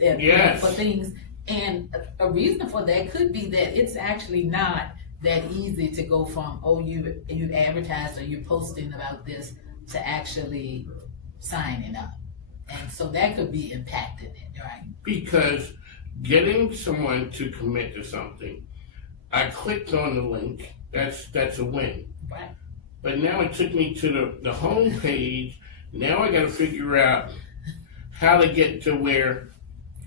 for things. And a reason for that could be that it's actually not that easy to go from, you advertised or you're posting about this, to actually signing up. And so that could be impacted, right? Because Getting someone to commit to something, I clicked on the link, that's a win. Right. But now it took me to the home page. Now I gotta figure out how to get to where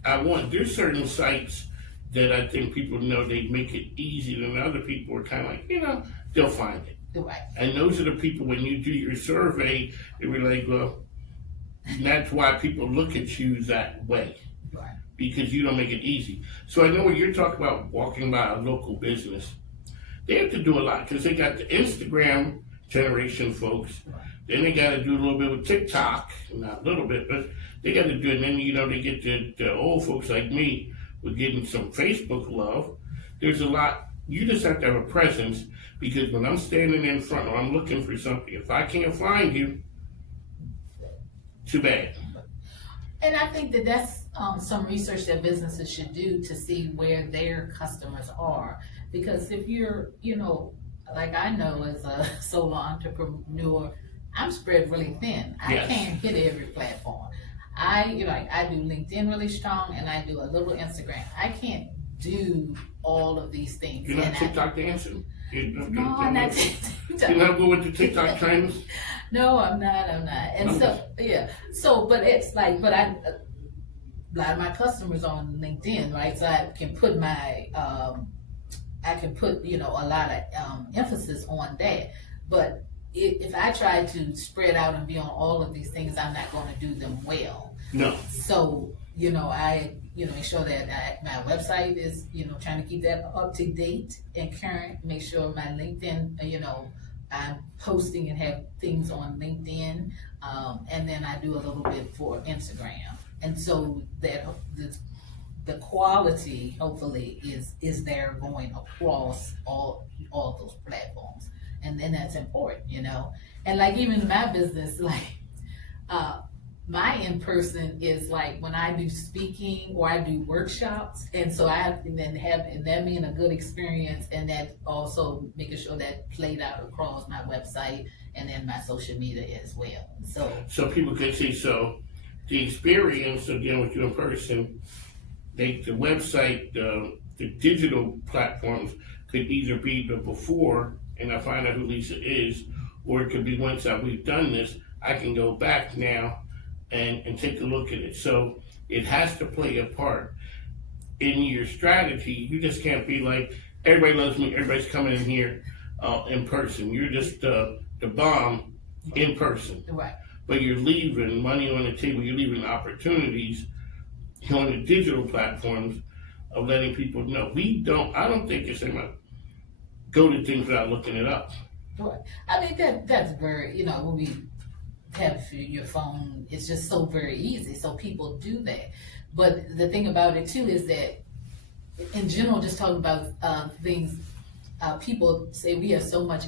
I want. There's certain sites that I think people know they make it easier than other people are kind of like, they'll find it. Right. And those are the people, when you do your survey, they were like, well, that's why people look at you that way. Right. Because you don't make it easy. So I know when you're talking about walking by a local business, they have to do a lot because they got the Instagram generation folks. Right. Then they got to do a little bit with TikTok, not a little bit, but they got to do it. And then, they get the old folks like me with getting some Facebook love. There's a lot. You just have to have a presence, because when I'm standing in front or I'm looking for something, if I can't find you, too bad. And I think that that's some research that businesses should do to see where their customers are. Because if you're, like I know as a solo entrepreneur, I'm spread really thin. I can't hit every platform. I do LinkedIn really strong, and I do a little Instagram. I can't do all of these things. You're not TikTok dancing? No, I'm not TikTok. You're not going with the TikTok trends? No, I'm not. And but it's like, but a lot of my customers on LinkedIn, right? So I can put a lot of emphasis on that. But if I try to spread out and be on all of these things, I'm not going to do them well. No. So, I make sure that my website is, trying to keep that up to date and current. Make sure my LinkedIn, I'm posting and have things on LinkedIn, and then I do a little bit for Instagram. And so that the quality, hopefully, is there going across all those platforms. And then that's important, And like even in my business, like my in-person is like when I do speaking or I do workshops, and so I have to then have that being a good experience, and that also making sure that played out across my website and then my social media as well. So people can see, the experience of dealing with you in person, the website, the digital platforms could either be the before, and I find out who Lisa is, or it could be once we've done this, I can go back now and take a look at it. So it has to play a part. in your strategy, you just can't be like, everybody loves me, everybody's coming in here in person. You're just the bomb in person. Right. But you're leaving money on the table, you're leaving opportunities on the digital platforms of letting people know. I don't think it's about go to things without looking it up. Right. I mean, that's very, when we have your phone, it's just so very easy. So people do that. But the thing about it too is that in general, just talking about things, people say we have so much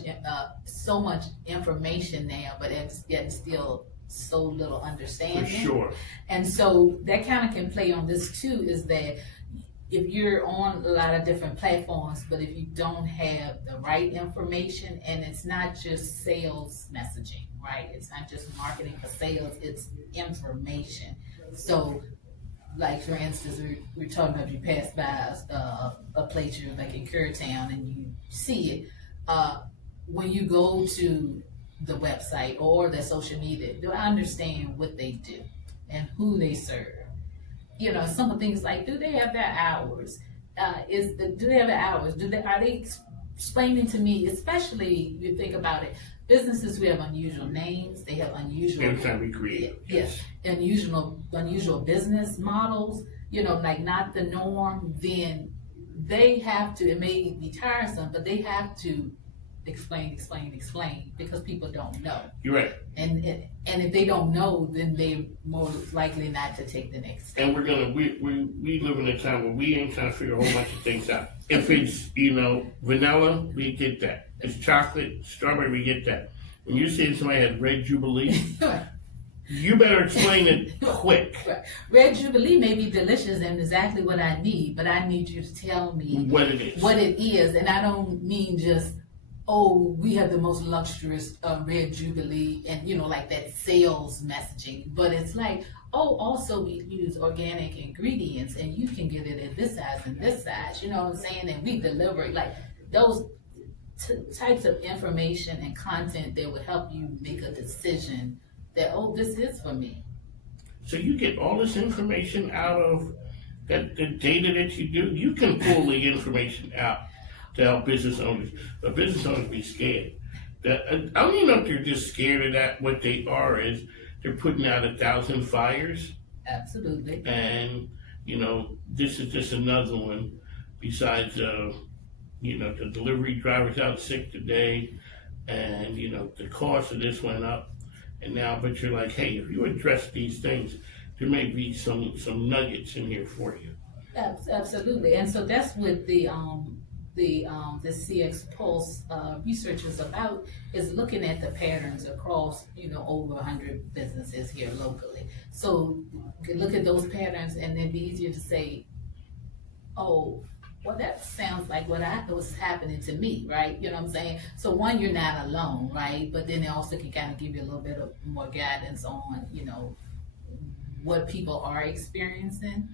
information now, but yet still so little understanding. For sure. And so that kind of can play on this too, is that if you're on a lot of different platforms, but if you don't have the right information, and it's not just sales messaging, right? It's not just marketing for sales, it's information. So, like for instance, we're talking about, you pass by a place, you're like in Curritown and you see it. When you go to the website or the social media, do I understand what they do and who they serve? Some of the things like, do they have their hours? Do they have their hours? Are they explaining to me, especially you think about it, businesses who have unusual names, they have unusual. Every time we create. Yes. Unusual business models, like not the norm, then they have to, it may be tiresome, but they have to explain, because people don't know. You're right. And if they don't know, then they're more likely not to take the next step. And we live in a time where we ain't trying to figure a whole bunch of things out. If it's, vanilla, we get that. It's chocolate, strawberry, we get that. When you say somebody has Red Jubilee, you better explain it quick. Red Jubilee may be delicious and exactly what I need, but I need you to tell me what it is. What it is. And I don't mean just, we have the most luxurious Red Jubilee and, like that sales messaging. But it's like, also we use organic ingredients and you can get it in this size and this size, you know what I'm saying? And we deliver it. Like those types of information and content that would help you make a decision that, this is for me. So you get all this information out of the data that you do. You can pull the information out to help business owners. But business owners be scared. I don't even know if they're just scared of that. What they are is they're putting out 1,000 fires. Absolutely. And, this is just another one besides, the delivery driver's out sick today and, the cost of this went up. And now, but you're like, hey, if you address these things, there may be some nuggets in here for you. Absolutely. And so that's what the CX Pulse research is about, is looking at the patterns across, over 100 businesses here locally. So you can look at those patterns and then be easier to say, well, that sounds like what was happening to me, right? You know what I'm saying? So one, you're not alone, right? But then it also can kind of give you a little bit of more guidance on, what people are experiencing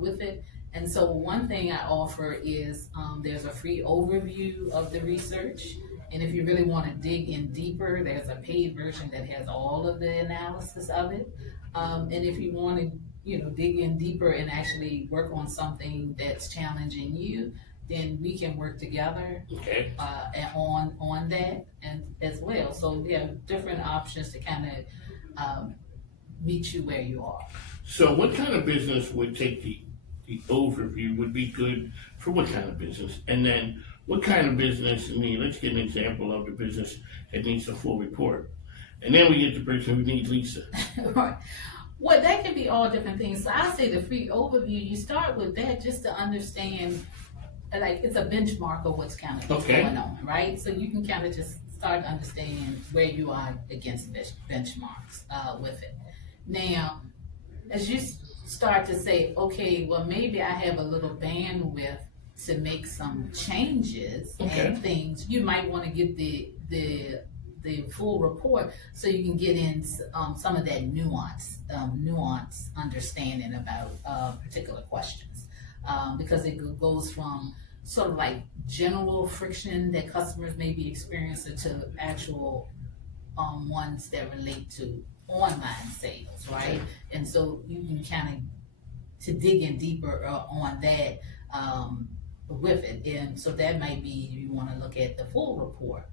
with it. And so one thing I offer is there's a free overview of the research. And if you really want to dig in deeper, there's a paid version that has all of the analysis of it. And if you want to, dig in deeper and actually work on something that's challenging you, then we can work together on that and as well. So we have different options to kind of meet you where you are. So what kind of business would take the overview would be good for what kind of business? And then what kind of business, let's get an example of the business that needs a full report. And then we get the person who needs Lisa. Right. Well, that can be all different things. So I say the free overview, you start with that just to understand, like it's a benchmark of what's kind of going on, right? So you can kind of just start understanding where you are against benchmarks with it. Now, as you start to say, okay, well, maybe I have a little bandwidth to make some changes and things, you might want to get the full report so you can get in some of that nuance understanding about particular questions, because it goes from sort of like general friction that customers may be experiencing to actual ones that relate to online sales, right? And so you can kind of dig in deeper on that with it. And so that might be, you want to look at the full report.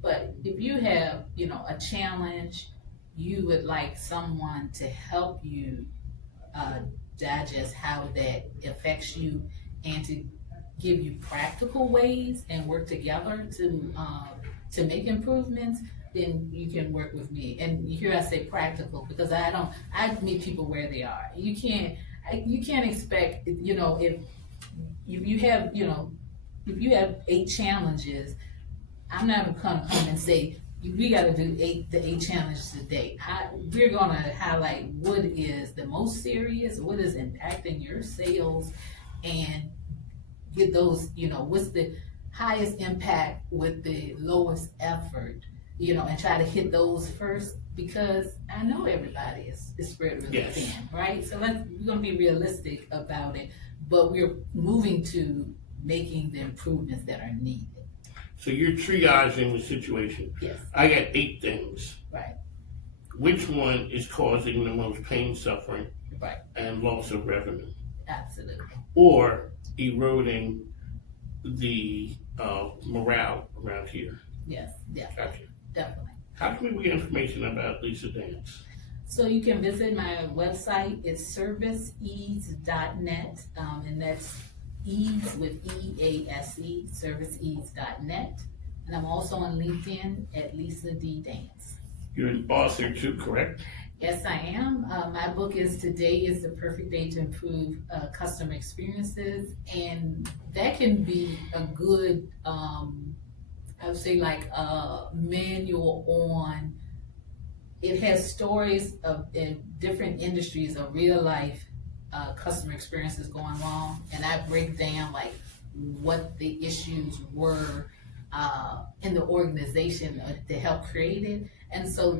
But if you have, a challenge, you would like someone to help you digest how that affects you and to give you practical ways and work together to make improvements, then you can work with me. And here I say practical because I meet people where they are. You can't expect, if you have, if you have 8 challenges, I'm not gonna come and say, we got to do the 8 challenges today. We're going to highlight what is the most serious, what is impacting your sales, and get those, what's the highest impact with the lowest effort, and try to hit those first, because I know everybody is spread really thin, right? So we're going to be realistic about it, but we're moving to making the improvements that are needed. So you're triaging the situation. Yes. I got 8 things. Right. Which one is causing the most pain, suffering, right, and loss of revenue? Absolutely. Or eroding the morale around here? Yes, definitely. Gotcha. Definitely. How can we get information about Lisa Dance? So you can visit my website. It's serviceease.net, and that's ease with EASE, serviceease.net. And I'm also on LinkedIn at Lisa D. Dance. You're an author too, correct? Yes, I am. My book is Today is the Perfect Day to Improve Customer Experiences. And that can be a good, I would say like a manual on, it has stories of in different industries of real life customer experiences going wrong, and I break down like what the issues were in the organization to help create it. And so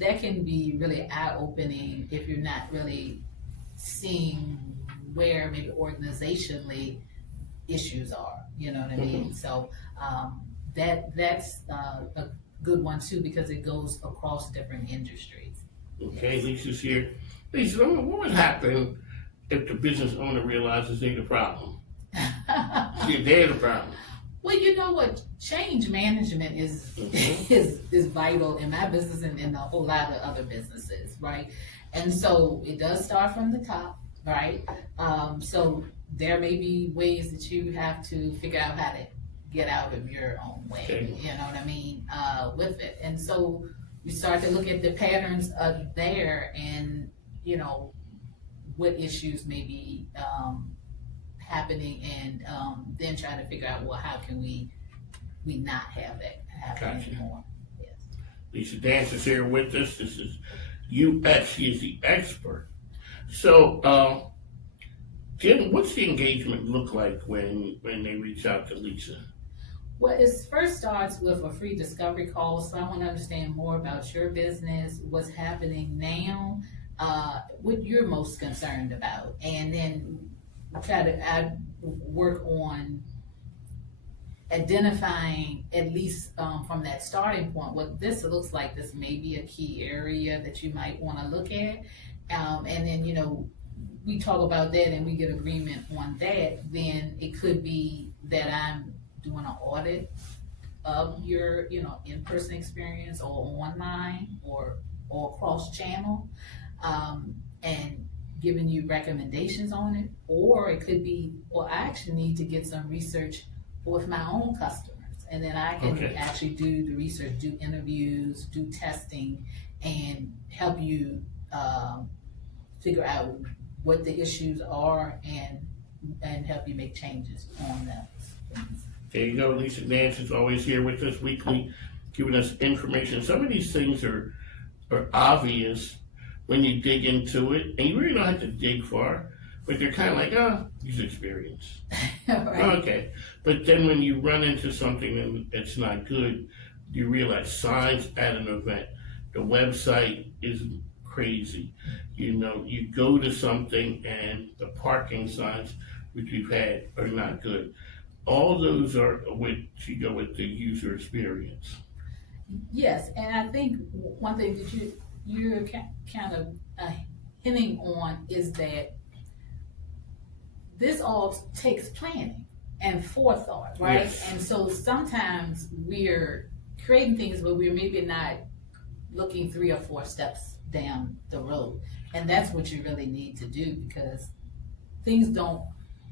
that can be really eye-opening if you're not really seeing where maybe organizationally issues are, you know what I mean? So that's a good one too, because it goes across different industries. Okay, Lisa's here. Lisa, what would happen if the business owner realizes they're the problem? They're the problem. Well, you know what? Change management is vital in my business and in a whole lot of other businesses, right? And so it does start from the top, right? So there may be ways that you have to figure out how to get out of your own way, okay, you know what I mean, with it. And so you start to look at the patterns there and, you know, what issues may be happening, and then try to figure out, well, how can we not have that happen anymore? Yes. Lisa Dance is here with us. This is UX. She is the expert. So, Jen, what's the engagement look like when they reach out to Lisa? Well, it first starts with a free discovery call, so I want to understand more about your business, what's happening now, what you're most concerned about, and then try to work on identifying, at least from that starting point, what this looks like. This may be a key area that you might want to look at, and then, you know, we talk about that and we get agreement on that. Then it could be that I'm doing an audit of your, you know, in-person experience or online or cross-channel, and giving you recommendations on it. Or it could be, well, I actually need to get some research with my own customers, and then I can actually do the research, do interviews, do testing, and help you figure out what the issues are and help you make changes on those things. There you go. Lisa Dance is always here with us weekly, giving us information. Some of these things are obvious when you dig into it, and you really don't have to dig far, but they're kind of like, user experience. Right. Okay. But then when you run into something that's not good, you realize signs at an event. The website is crazy. You know, you go to something and the parking signs, which we've had, are not good. All those are to go with the user experience. Yes, and I think one thing that you're kind of hinting on is that this all takes planning and forethought, right? Yes. And so sometimes we're creating things, but we're maybe not looking 3 or 4 steps down the road. And that's what you really need to do, because things don't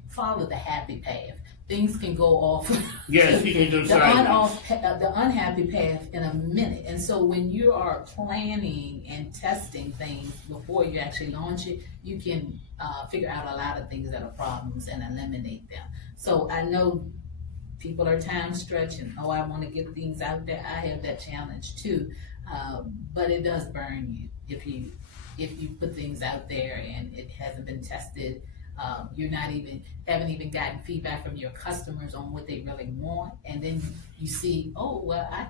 follow the happy path. Things can go off Yes, you can do the unhappy path in a minute. And so when you are planning and testing things before you actually launch it, you can figure out a lot of things that are problems and eliminate them. So I know people are time stretching. Oh, I want to get things out there. I have that challenge too. But it does burn you if you put things out there and it hasn't been tested. You're haven't even gotten feedback from your customers on what they really want, and then you see, oh well, I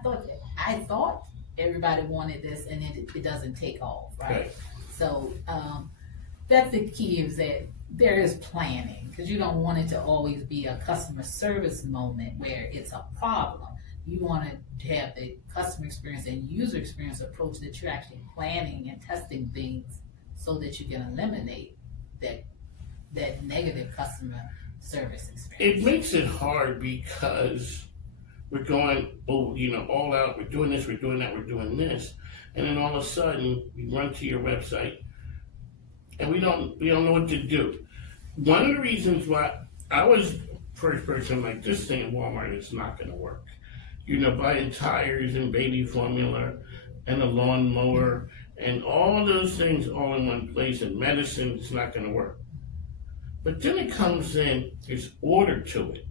thought everybody wanted this, and it doesn't take off, right? So that's the key, is that there is planning, because you don't want it to always be a customer service moment where it's a problem. You want to have the customer experience and user experience approach that you're actually planning and testing things so that you can eliminate that negative customer service experience. It makes it hard because we're going, all out, we're doing this, we're doing that, we're doing this. And then all of a sudden, we run to your website and we don't know what to do. One of the reasons why I was first person like, this thing at Walmart is not gonna work. Buying tires and baby formula and a lawnmower and all those things all in one place, and medicine, it's not gonna work. But then it comes in, there's order to it.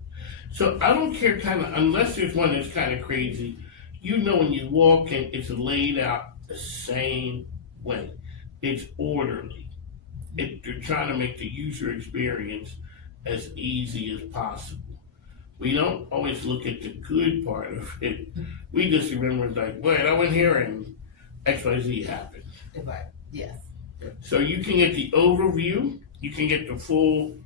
So I don't care unless there's one that's kind of crazy, when you walk in, it's laid out the same way. It's orderly. They're trying to make the user experience as easy as possible. We don't always look at the good part of it. We just remember wait, I went here and XYZ happened. Right, yes. So you can get the overview, you can get the full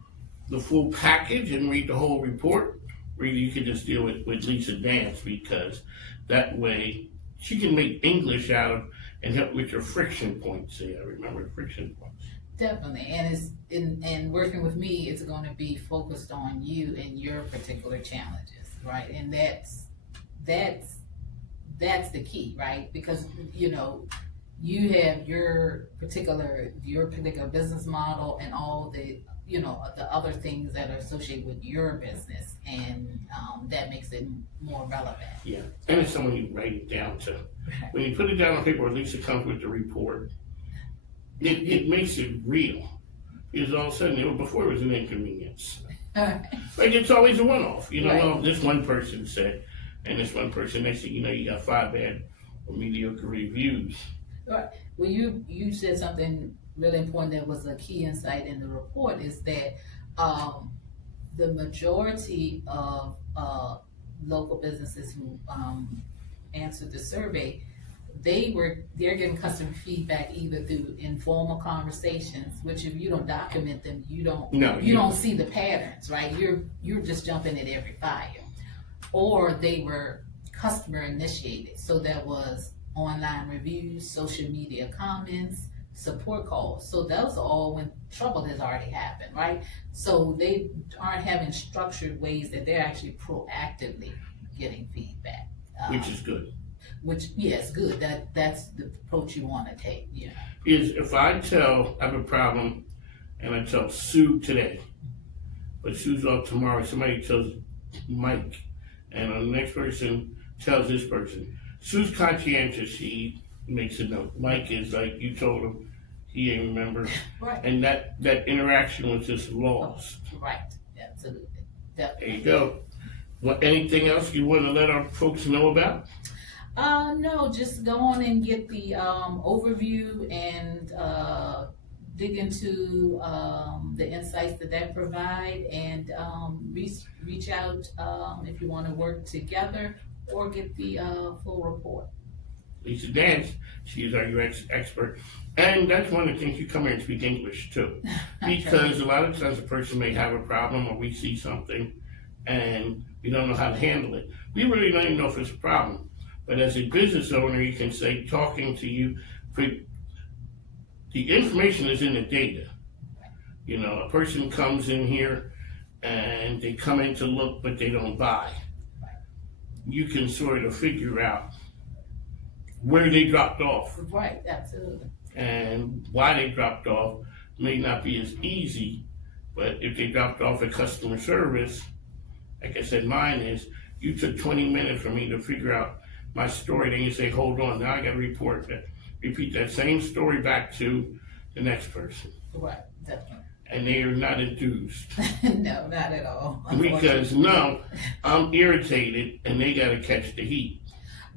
package and read the whole report, or you can just deal with Lisa Dance, because that way she can make English out of and help with your friction points. I remember the friction points. Definitely, and it's in working with me, it's going to be focused on you and your particular challenges, right? And that's the key, right? Because you have your particular business model and all the the other things that are associated with your business, and that makes it more relevant. Yeah, and it's someone you write it down to. When you put it down on paper, at least it comes with the report. It makes it real. Because all of a sudden, before it was an inconvenience. It's always a one-off. Right. Well, this one person said, and this one person, next thing you know, you got 5 bad or mediocre reviews. Right. Well, you said something really important that was a key insight in the report, is that the majority of local businesses who answered the survey, they're getting customer feedback either through informal conversations, which if you don't document them, you don't see the patterns, right? You're just jumping at every fire. Or they were customer initiated, so that was online reviews, social media comments, support calls. So those are all when trouble has already happened, right? So they aren't having structured ways that they're actually proactively getting feedback. Which is good. Yes, good. That's the approach you want to take. Yeah. Is if I have a problem and I tell Sue today, but Sue's off tomorrow, somebody tells Mike, and the next person tells this person. Sue's conscientious, she makes a note. Mike is like, you told him, he ain't remember. Right. And that interaction was just lost. Right, absolutely. Definitely. There you go. Anything else you want to let our folks know about? No, just go on and get the overview and dig into the insights that provide, and reach out if you want to work together or get the full report. Lisa Dance, she is our UX expert, and that's one of the things you come here and speak English too, because a lot of times a person may have a problem or we see something and we don't know how to handle it. We really don't even know if it's a problem. But as a business owner, you can say, talking to you, the information is in the data, You know, a person comes in here and they come in to look, but they don't buy. You can sort of figure out where they dropped off. Right, absolutely. And why they dropped off may not be as easy, but if they dropped off at customer service, like I said, mine is, you took 20 minutes for me to figure out my story, then you say, hold on, now I got to repeat that same story back to the next person. Right, definitely. And they are not enthused. No, not at all. Because no, I'm irritated and they got to catch the heat.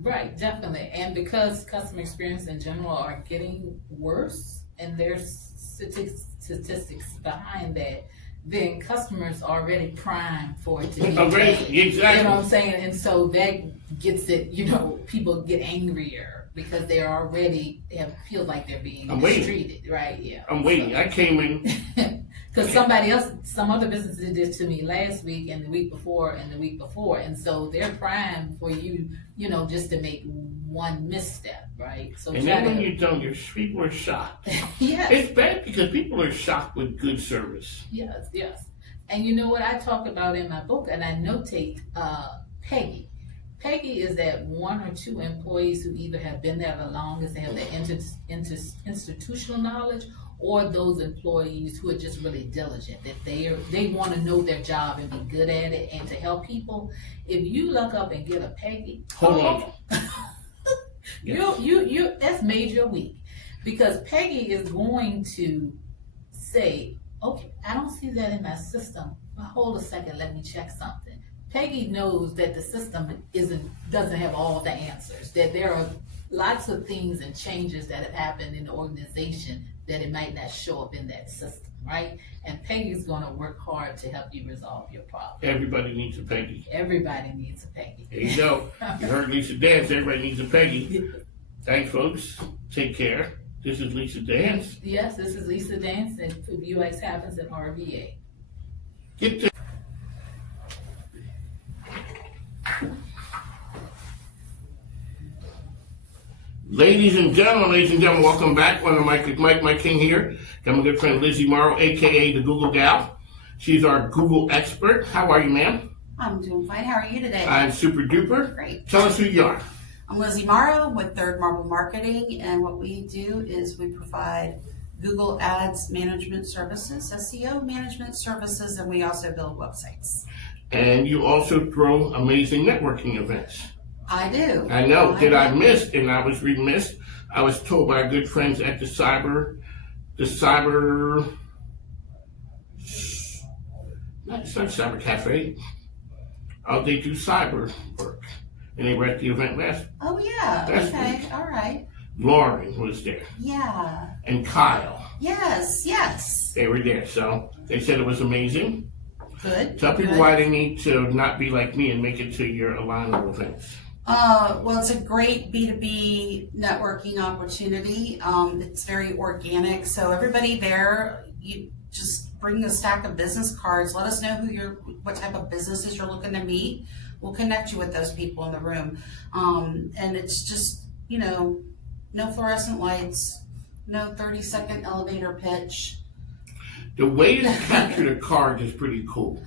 Right, definitely. And because customer experience in general are getting worse and there's statistics behind that, then customers are already primed for it to be Exactly. You know what I'm saying? And so that gets it, you know, people get angrier because they're already, feel like they're being mistreated, right? Yeah. I'm waiting. I came in. Because somebody else, some other businesses did this to me last week and the week before and the week before. And so they're primed for you, you know, just to make one misstep, right? So And then when you don't, people are shocked. Yes. It's bad because people are shocked with good service. Yes, yes. And you know what I talk about in my book, and I notate Peggy. Peggy is that one or two employees who either have been there the longest, they have the institutional knowledge, or those employees who are just really diligent, that they want to know their job and be good at it and to help people. If you look up and get a Peggy, hold on. you that's made your week, because Peggy is going to say, okay, I don't see that in my system. Well, hold a second, let me check something. Peggy knows that the system doesn't have all the answers, that there are lots of things and changes that have happened in the organization that it might not show up in that system, right? And Peggy's gonna work hard to help you resolve your problem. Everybody needs a Peggy. Everybody needs a Peggy. There you go. You heard Lisa Dance, everybody needs a Peggy. Thanks, folks. Take care. This is Lisa Dance. Yes, this is Lisa Dance, and UX happens at RVA. Get the Ladies and gentlemen, welcome back. One of Mike King here. Got my good friend Lizzie Morrow, aka the Google Gal. She's our Google expert. How are you, ma'am? I'm doing fine. How are you today? I'm super duper. Great. Tell us who you are. I'm Lizzie Morrow with Third Marble Marketing, and what we do is we provide Google Ads management services, SEO management services, and we also build websites. And you also throw amazing networking events. I do. I know. I miss? And I was remiss. I was told by our good friends at the cyber, not cyber cafe. They do cyber work. And they were at the event last. Oh, yeah. Okay. week. All right. Lauren was there. Yeah. And Kyle. Yes. Yes. They were there. So they said it was amazing. Good. Tell people why they need to not be like me and make it to your alignable events. Well, it's a great B2B networking opportunity. It's very organic. So everybody there, you just bring a stack of business cards. Let us know what type of businesses you're looking to meet. We'll connect you with those people in the room. And it's just, no fluorescent lights, no 30-second elevator pitch. The way to capture the card is pretty cool.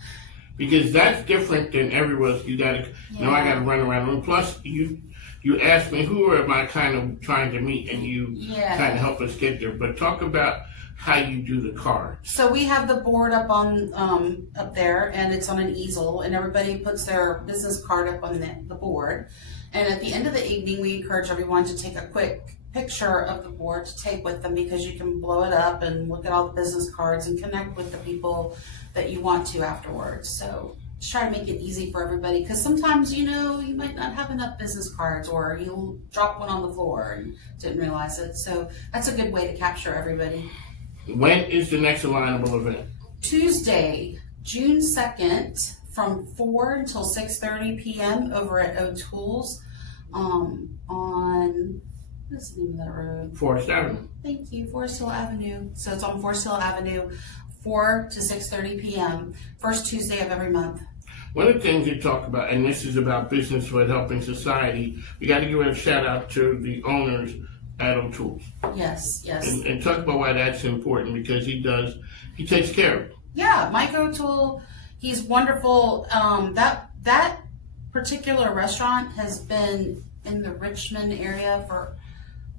Because that's different than everywhere else. I gotta run around. And plus, you asked me who am I kind of trying to meet, and you kind of help us get there. But talk about how you do the card. So we have the board up up there, and it's on an easel, and everybody puts their business card up on the board. And at the end of the evening, we encourage everyone to take a quick picture of the board to take with them, because you can blow it up and look at all the business cards and connect with the people that you want to afterwards. So just try to make it easy for everybody, because sometimes you might not have enough business cards, or you'll drop one on the floor and didn't realize it. So that's a good way to capture everybody. When is the next alignable event? Tuesday, June 2nd, from 4 until 6:30 p.m. over at O'Toole's on, what's the name of that road? Forest Avenue. Thank you, Forest Hill Avenue. So it's on Forest Hill Avenue, 4 to 6:30 p.m., first Tuesday of every month. One of the things you talk about, and this is about business with helping society, we got to give a shout out to the owners Adam Tools. Yes, yes. And talk about why that's important, because he takes care of it. Yeah, Mike O'Toole, he's wonderful. That particular restaurant has been in the Richmond area for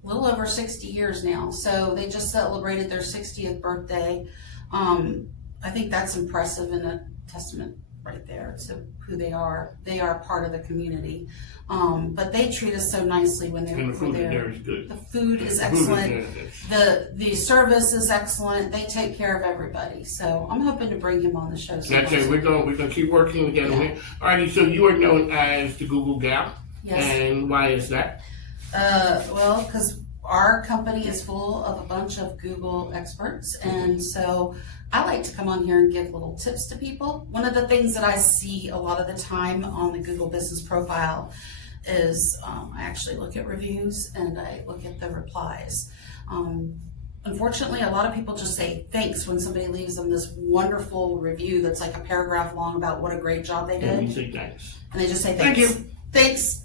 a little over 60 years now. So they just celebrated their 60th birthday. I think that's impressive and a testament right there to who they are. They are part of the community. But they treat us so nicely when they're there. And the food there is good. The food is excellent. The service is excellent. They take care of everybody. So I'm hoping to bring him on the show. That's it. We're gonna keep working together. Yeah. All right. So you are known as the Google Gal. Yes. And why is that? Well, because our company is full of a bunch of Google experts, and so I like to come on here and give little tips to people. One of the things that I see a lot of the time on the Google Business Profile is I actually look at reviews and I look at the replies. Unfortunately, a lot of people just say thanks when somebody leaves them this wonderful review that's like a paragraph long about what a great job they did. And you say thanks. And they just say Thank thanks. you. Thanks.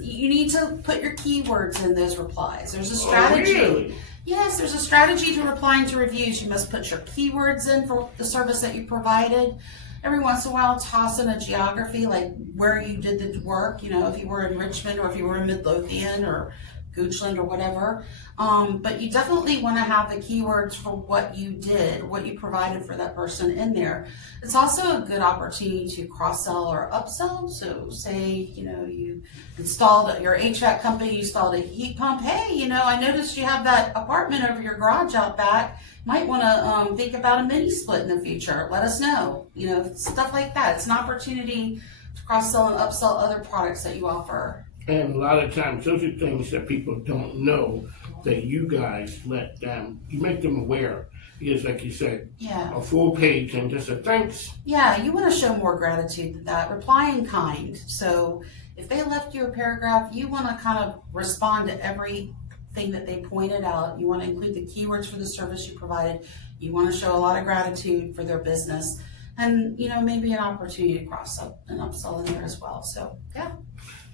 You need to put your keywords in those replies. There's a strategy. Oh, really? Yes, there's a strategy to replying to reviews. You must put your keywords in for the service that you provided. Every once in a while, toss in a geography, like where you did the work, you know, if you were in Richmond or if you were in Midlothian or Goochland or whatever. But you definitely want to have the keywords for what you did, what you provided for that person in there. It's also a good opportunity to cross-sell or upsell. So say, you know, you installed your HVAC company, you installed a heat pump. Hey, you know, I noticed you have that apartment over your garage out back. Might want to think about a mini split in the future. Let us know, you know, stuff like that. It's an opportunity to cross-sell and upsell other products that you offer. And a lot of times, those are things that people don't know that you guys you make them aware. Because like you said, yeah, a full page and just a thanks. Yeah, you want to show more gratitude than that. Reply in kind. So if they left you a paragraph, you want to kind of respond to everything that they pointed out. You want to include the keywords for the service you provided. You want to show a lot of gratitude for their business. And, you know, maybe an opportunity to cross up and upsell in there as well. So, yeah.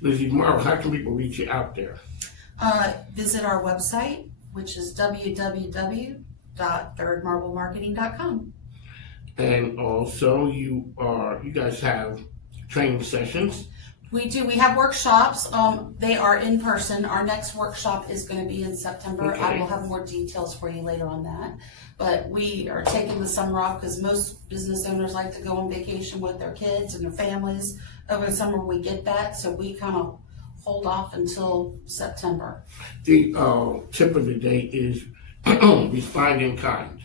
Lizzie, tomorrow, how can people reach you out there? Visit our website, which is www.thirdmarblemarketing.com. And also, you guys have training sessions. We do. We have workshops. They are in person. Our next workshop is going to be in September. Okay. I will have more details for you later on that. But we are taking the summer off because most business owners like to go on vacation with their kids and their families. Over the summer, we get that. So we kind of hold off until September. The tip of the day is respond in kind.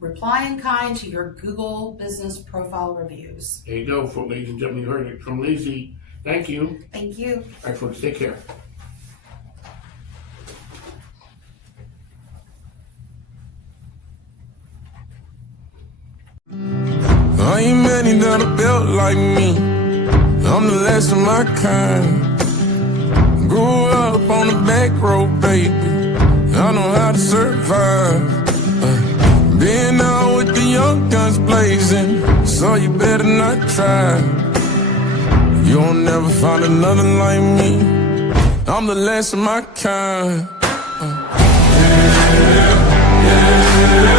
Reply in kind to your Google Business Profile reviews. There you go, folks, ladies and gentlemen. You heard it from Lizzie. Thank you. Thank you. All right, folks, take care. There ain't many that are built like me. I'm the last of my kind. Grew up on the back road, baby. I know how to survive. Being out with the young guns blazing, so you better not try. You'll never find another like me. I'm the last of my kind. Yeah, yeah.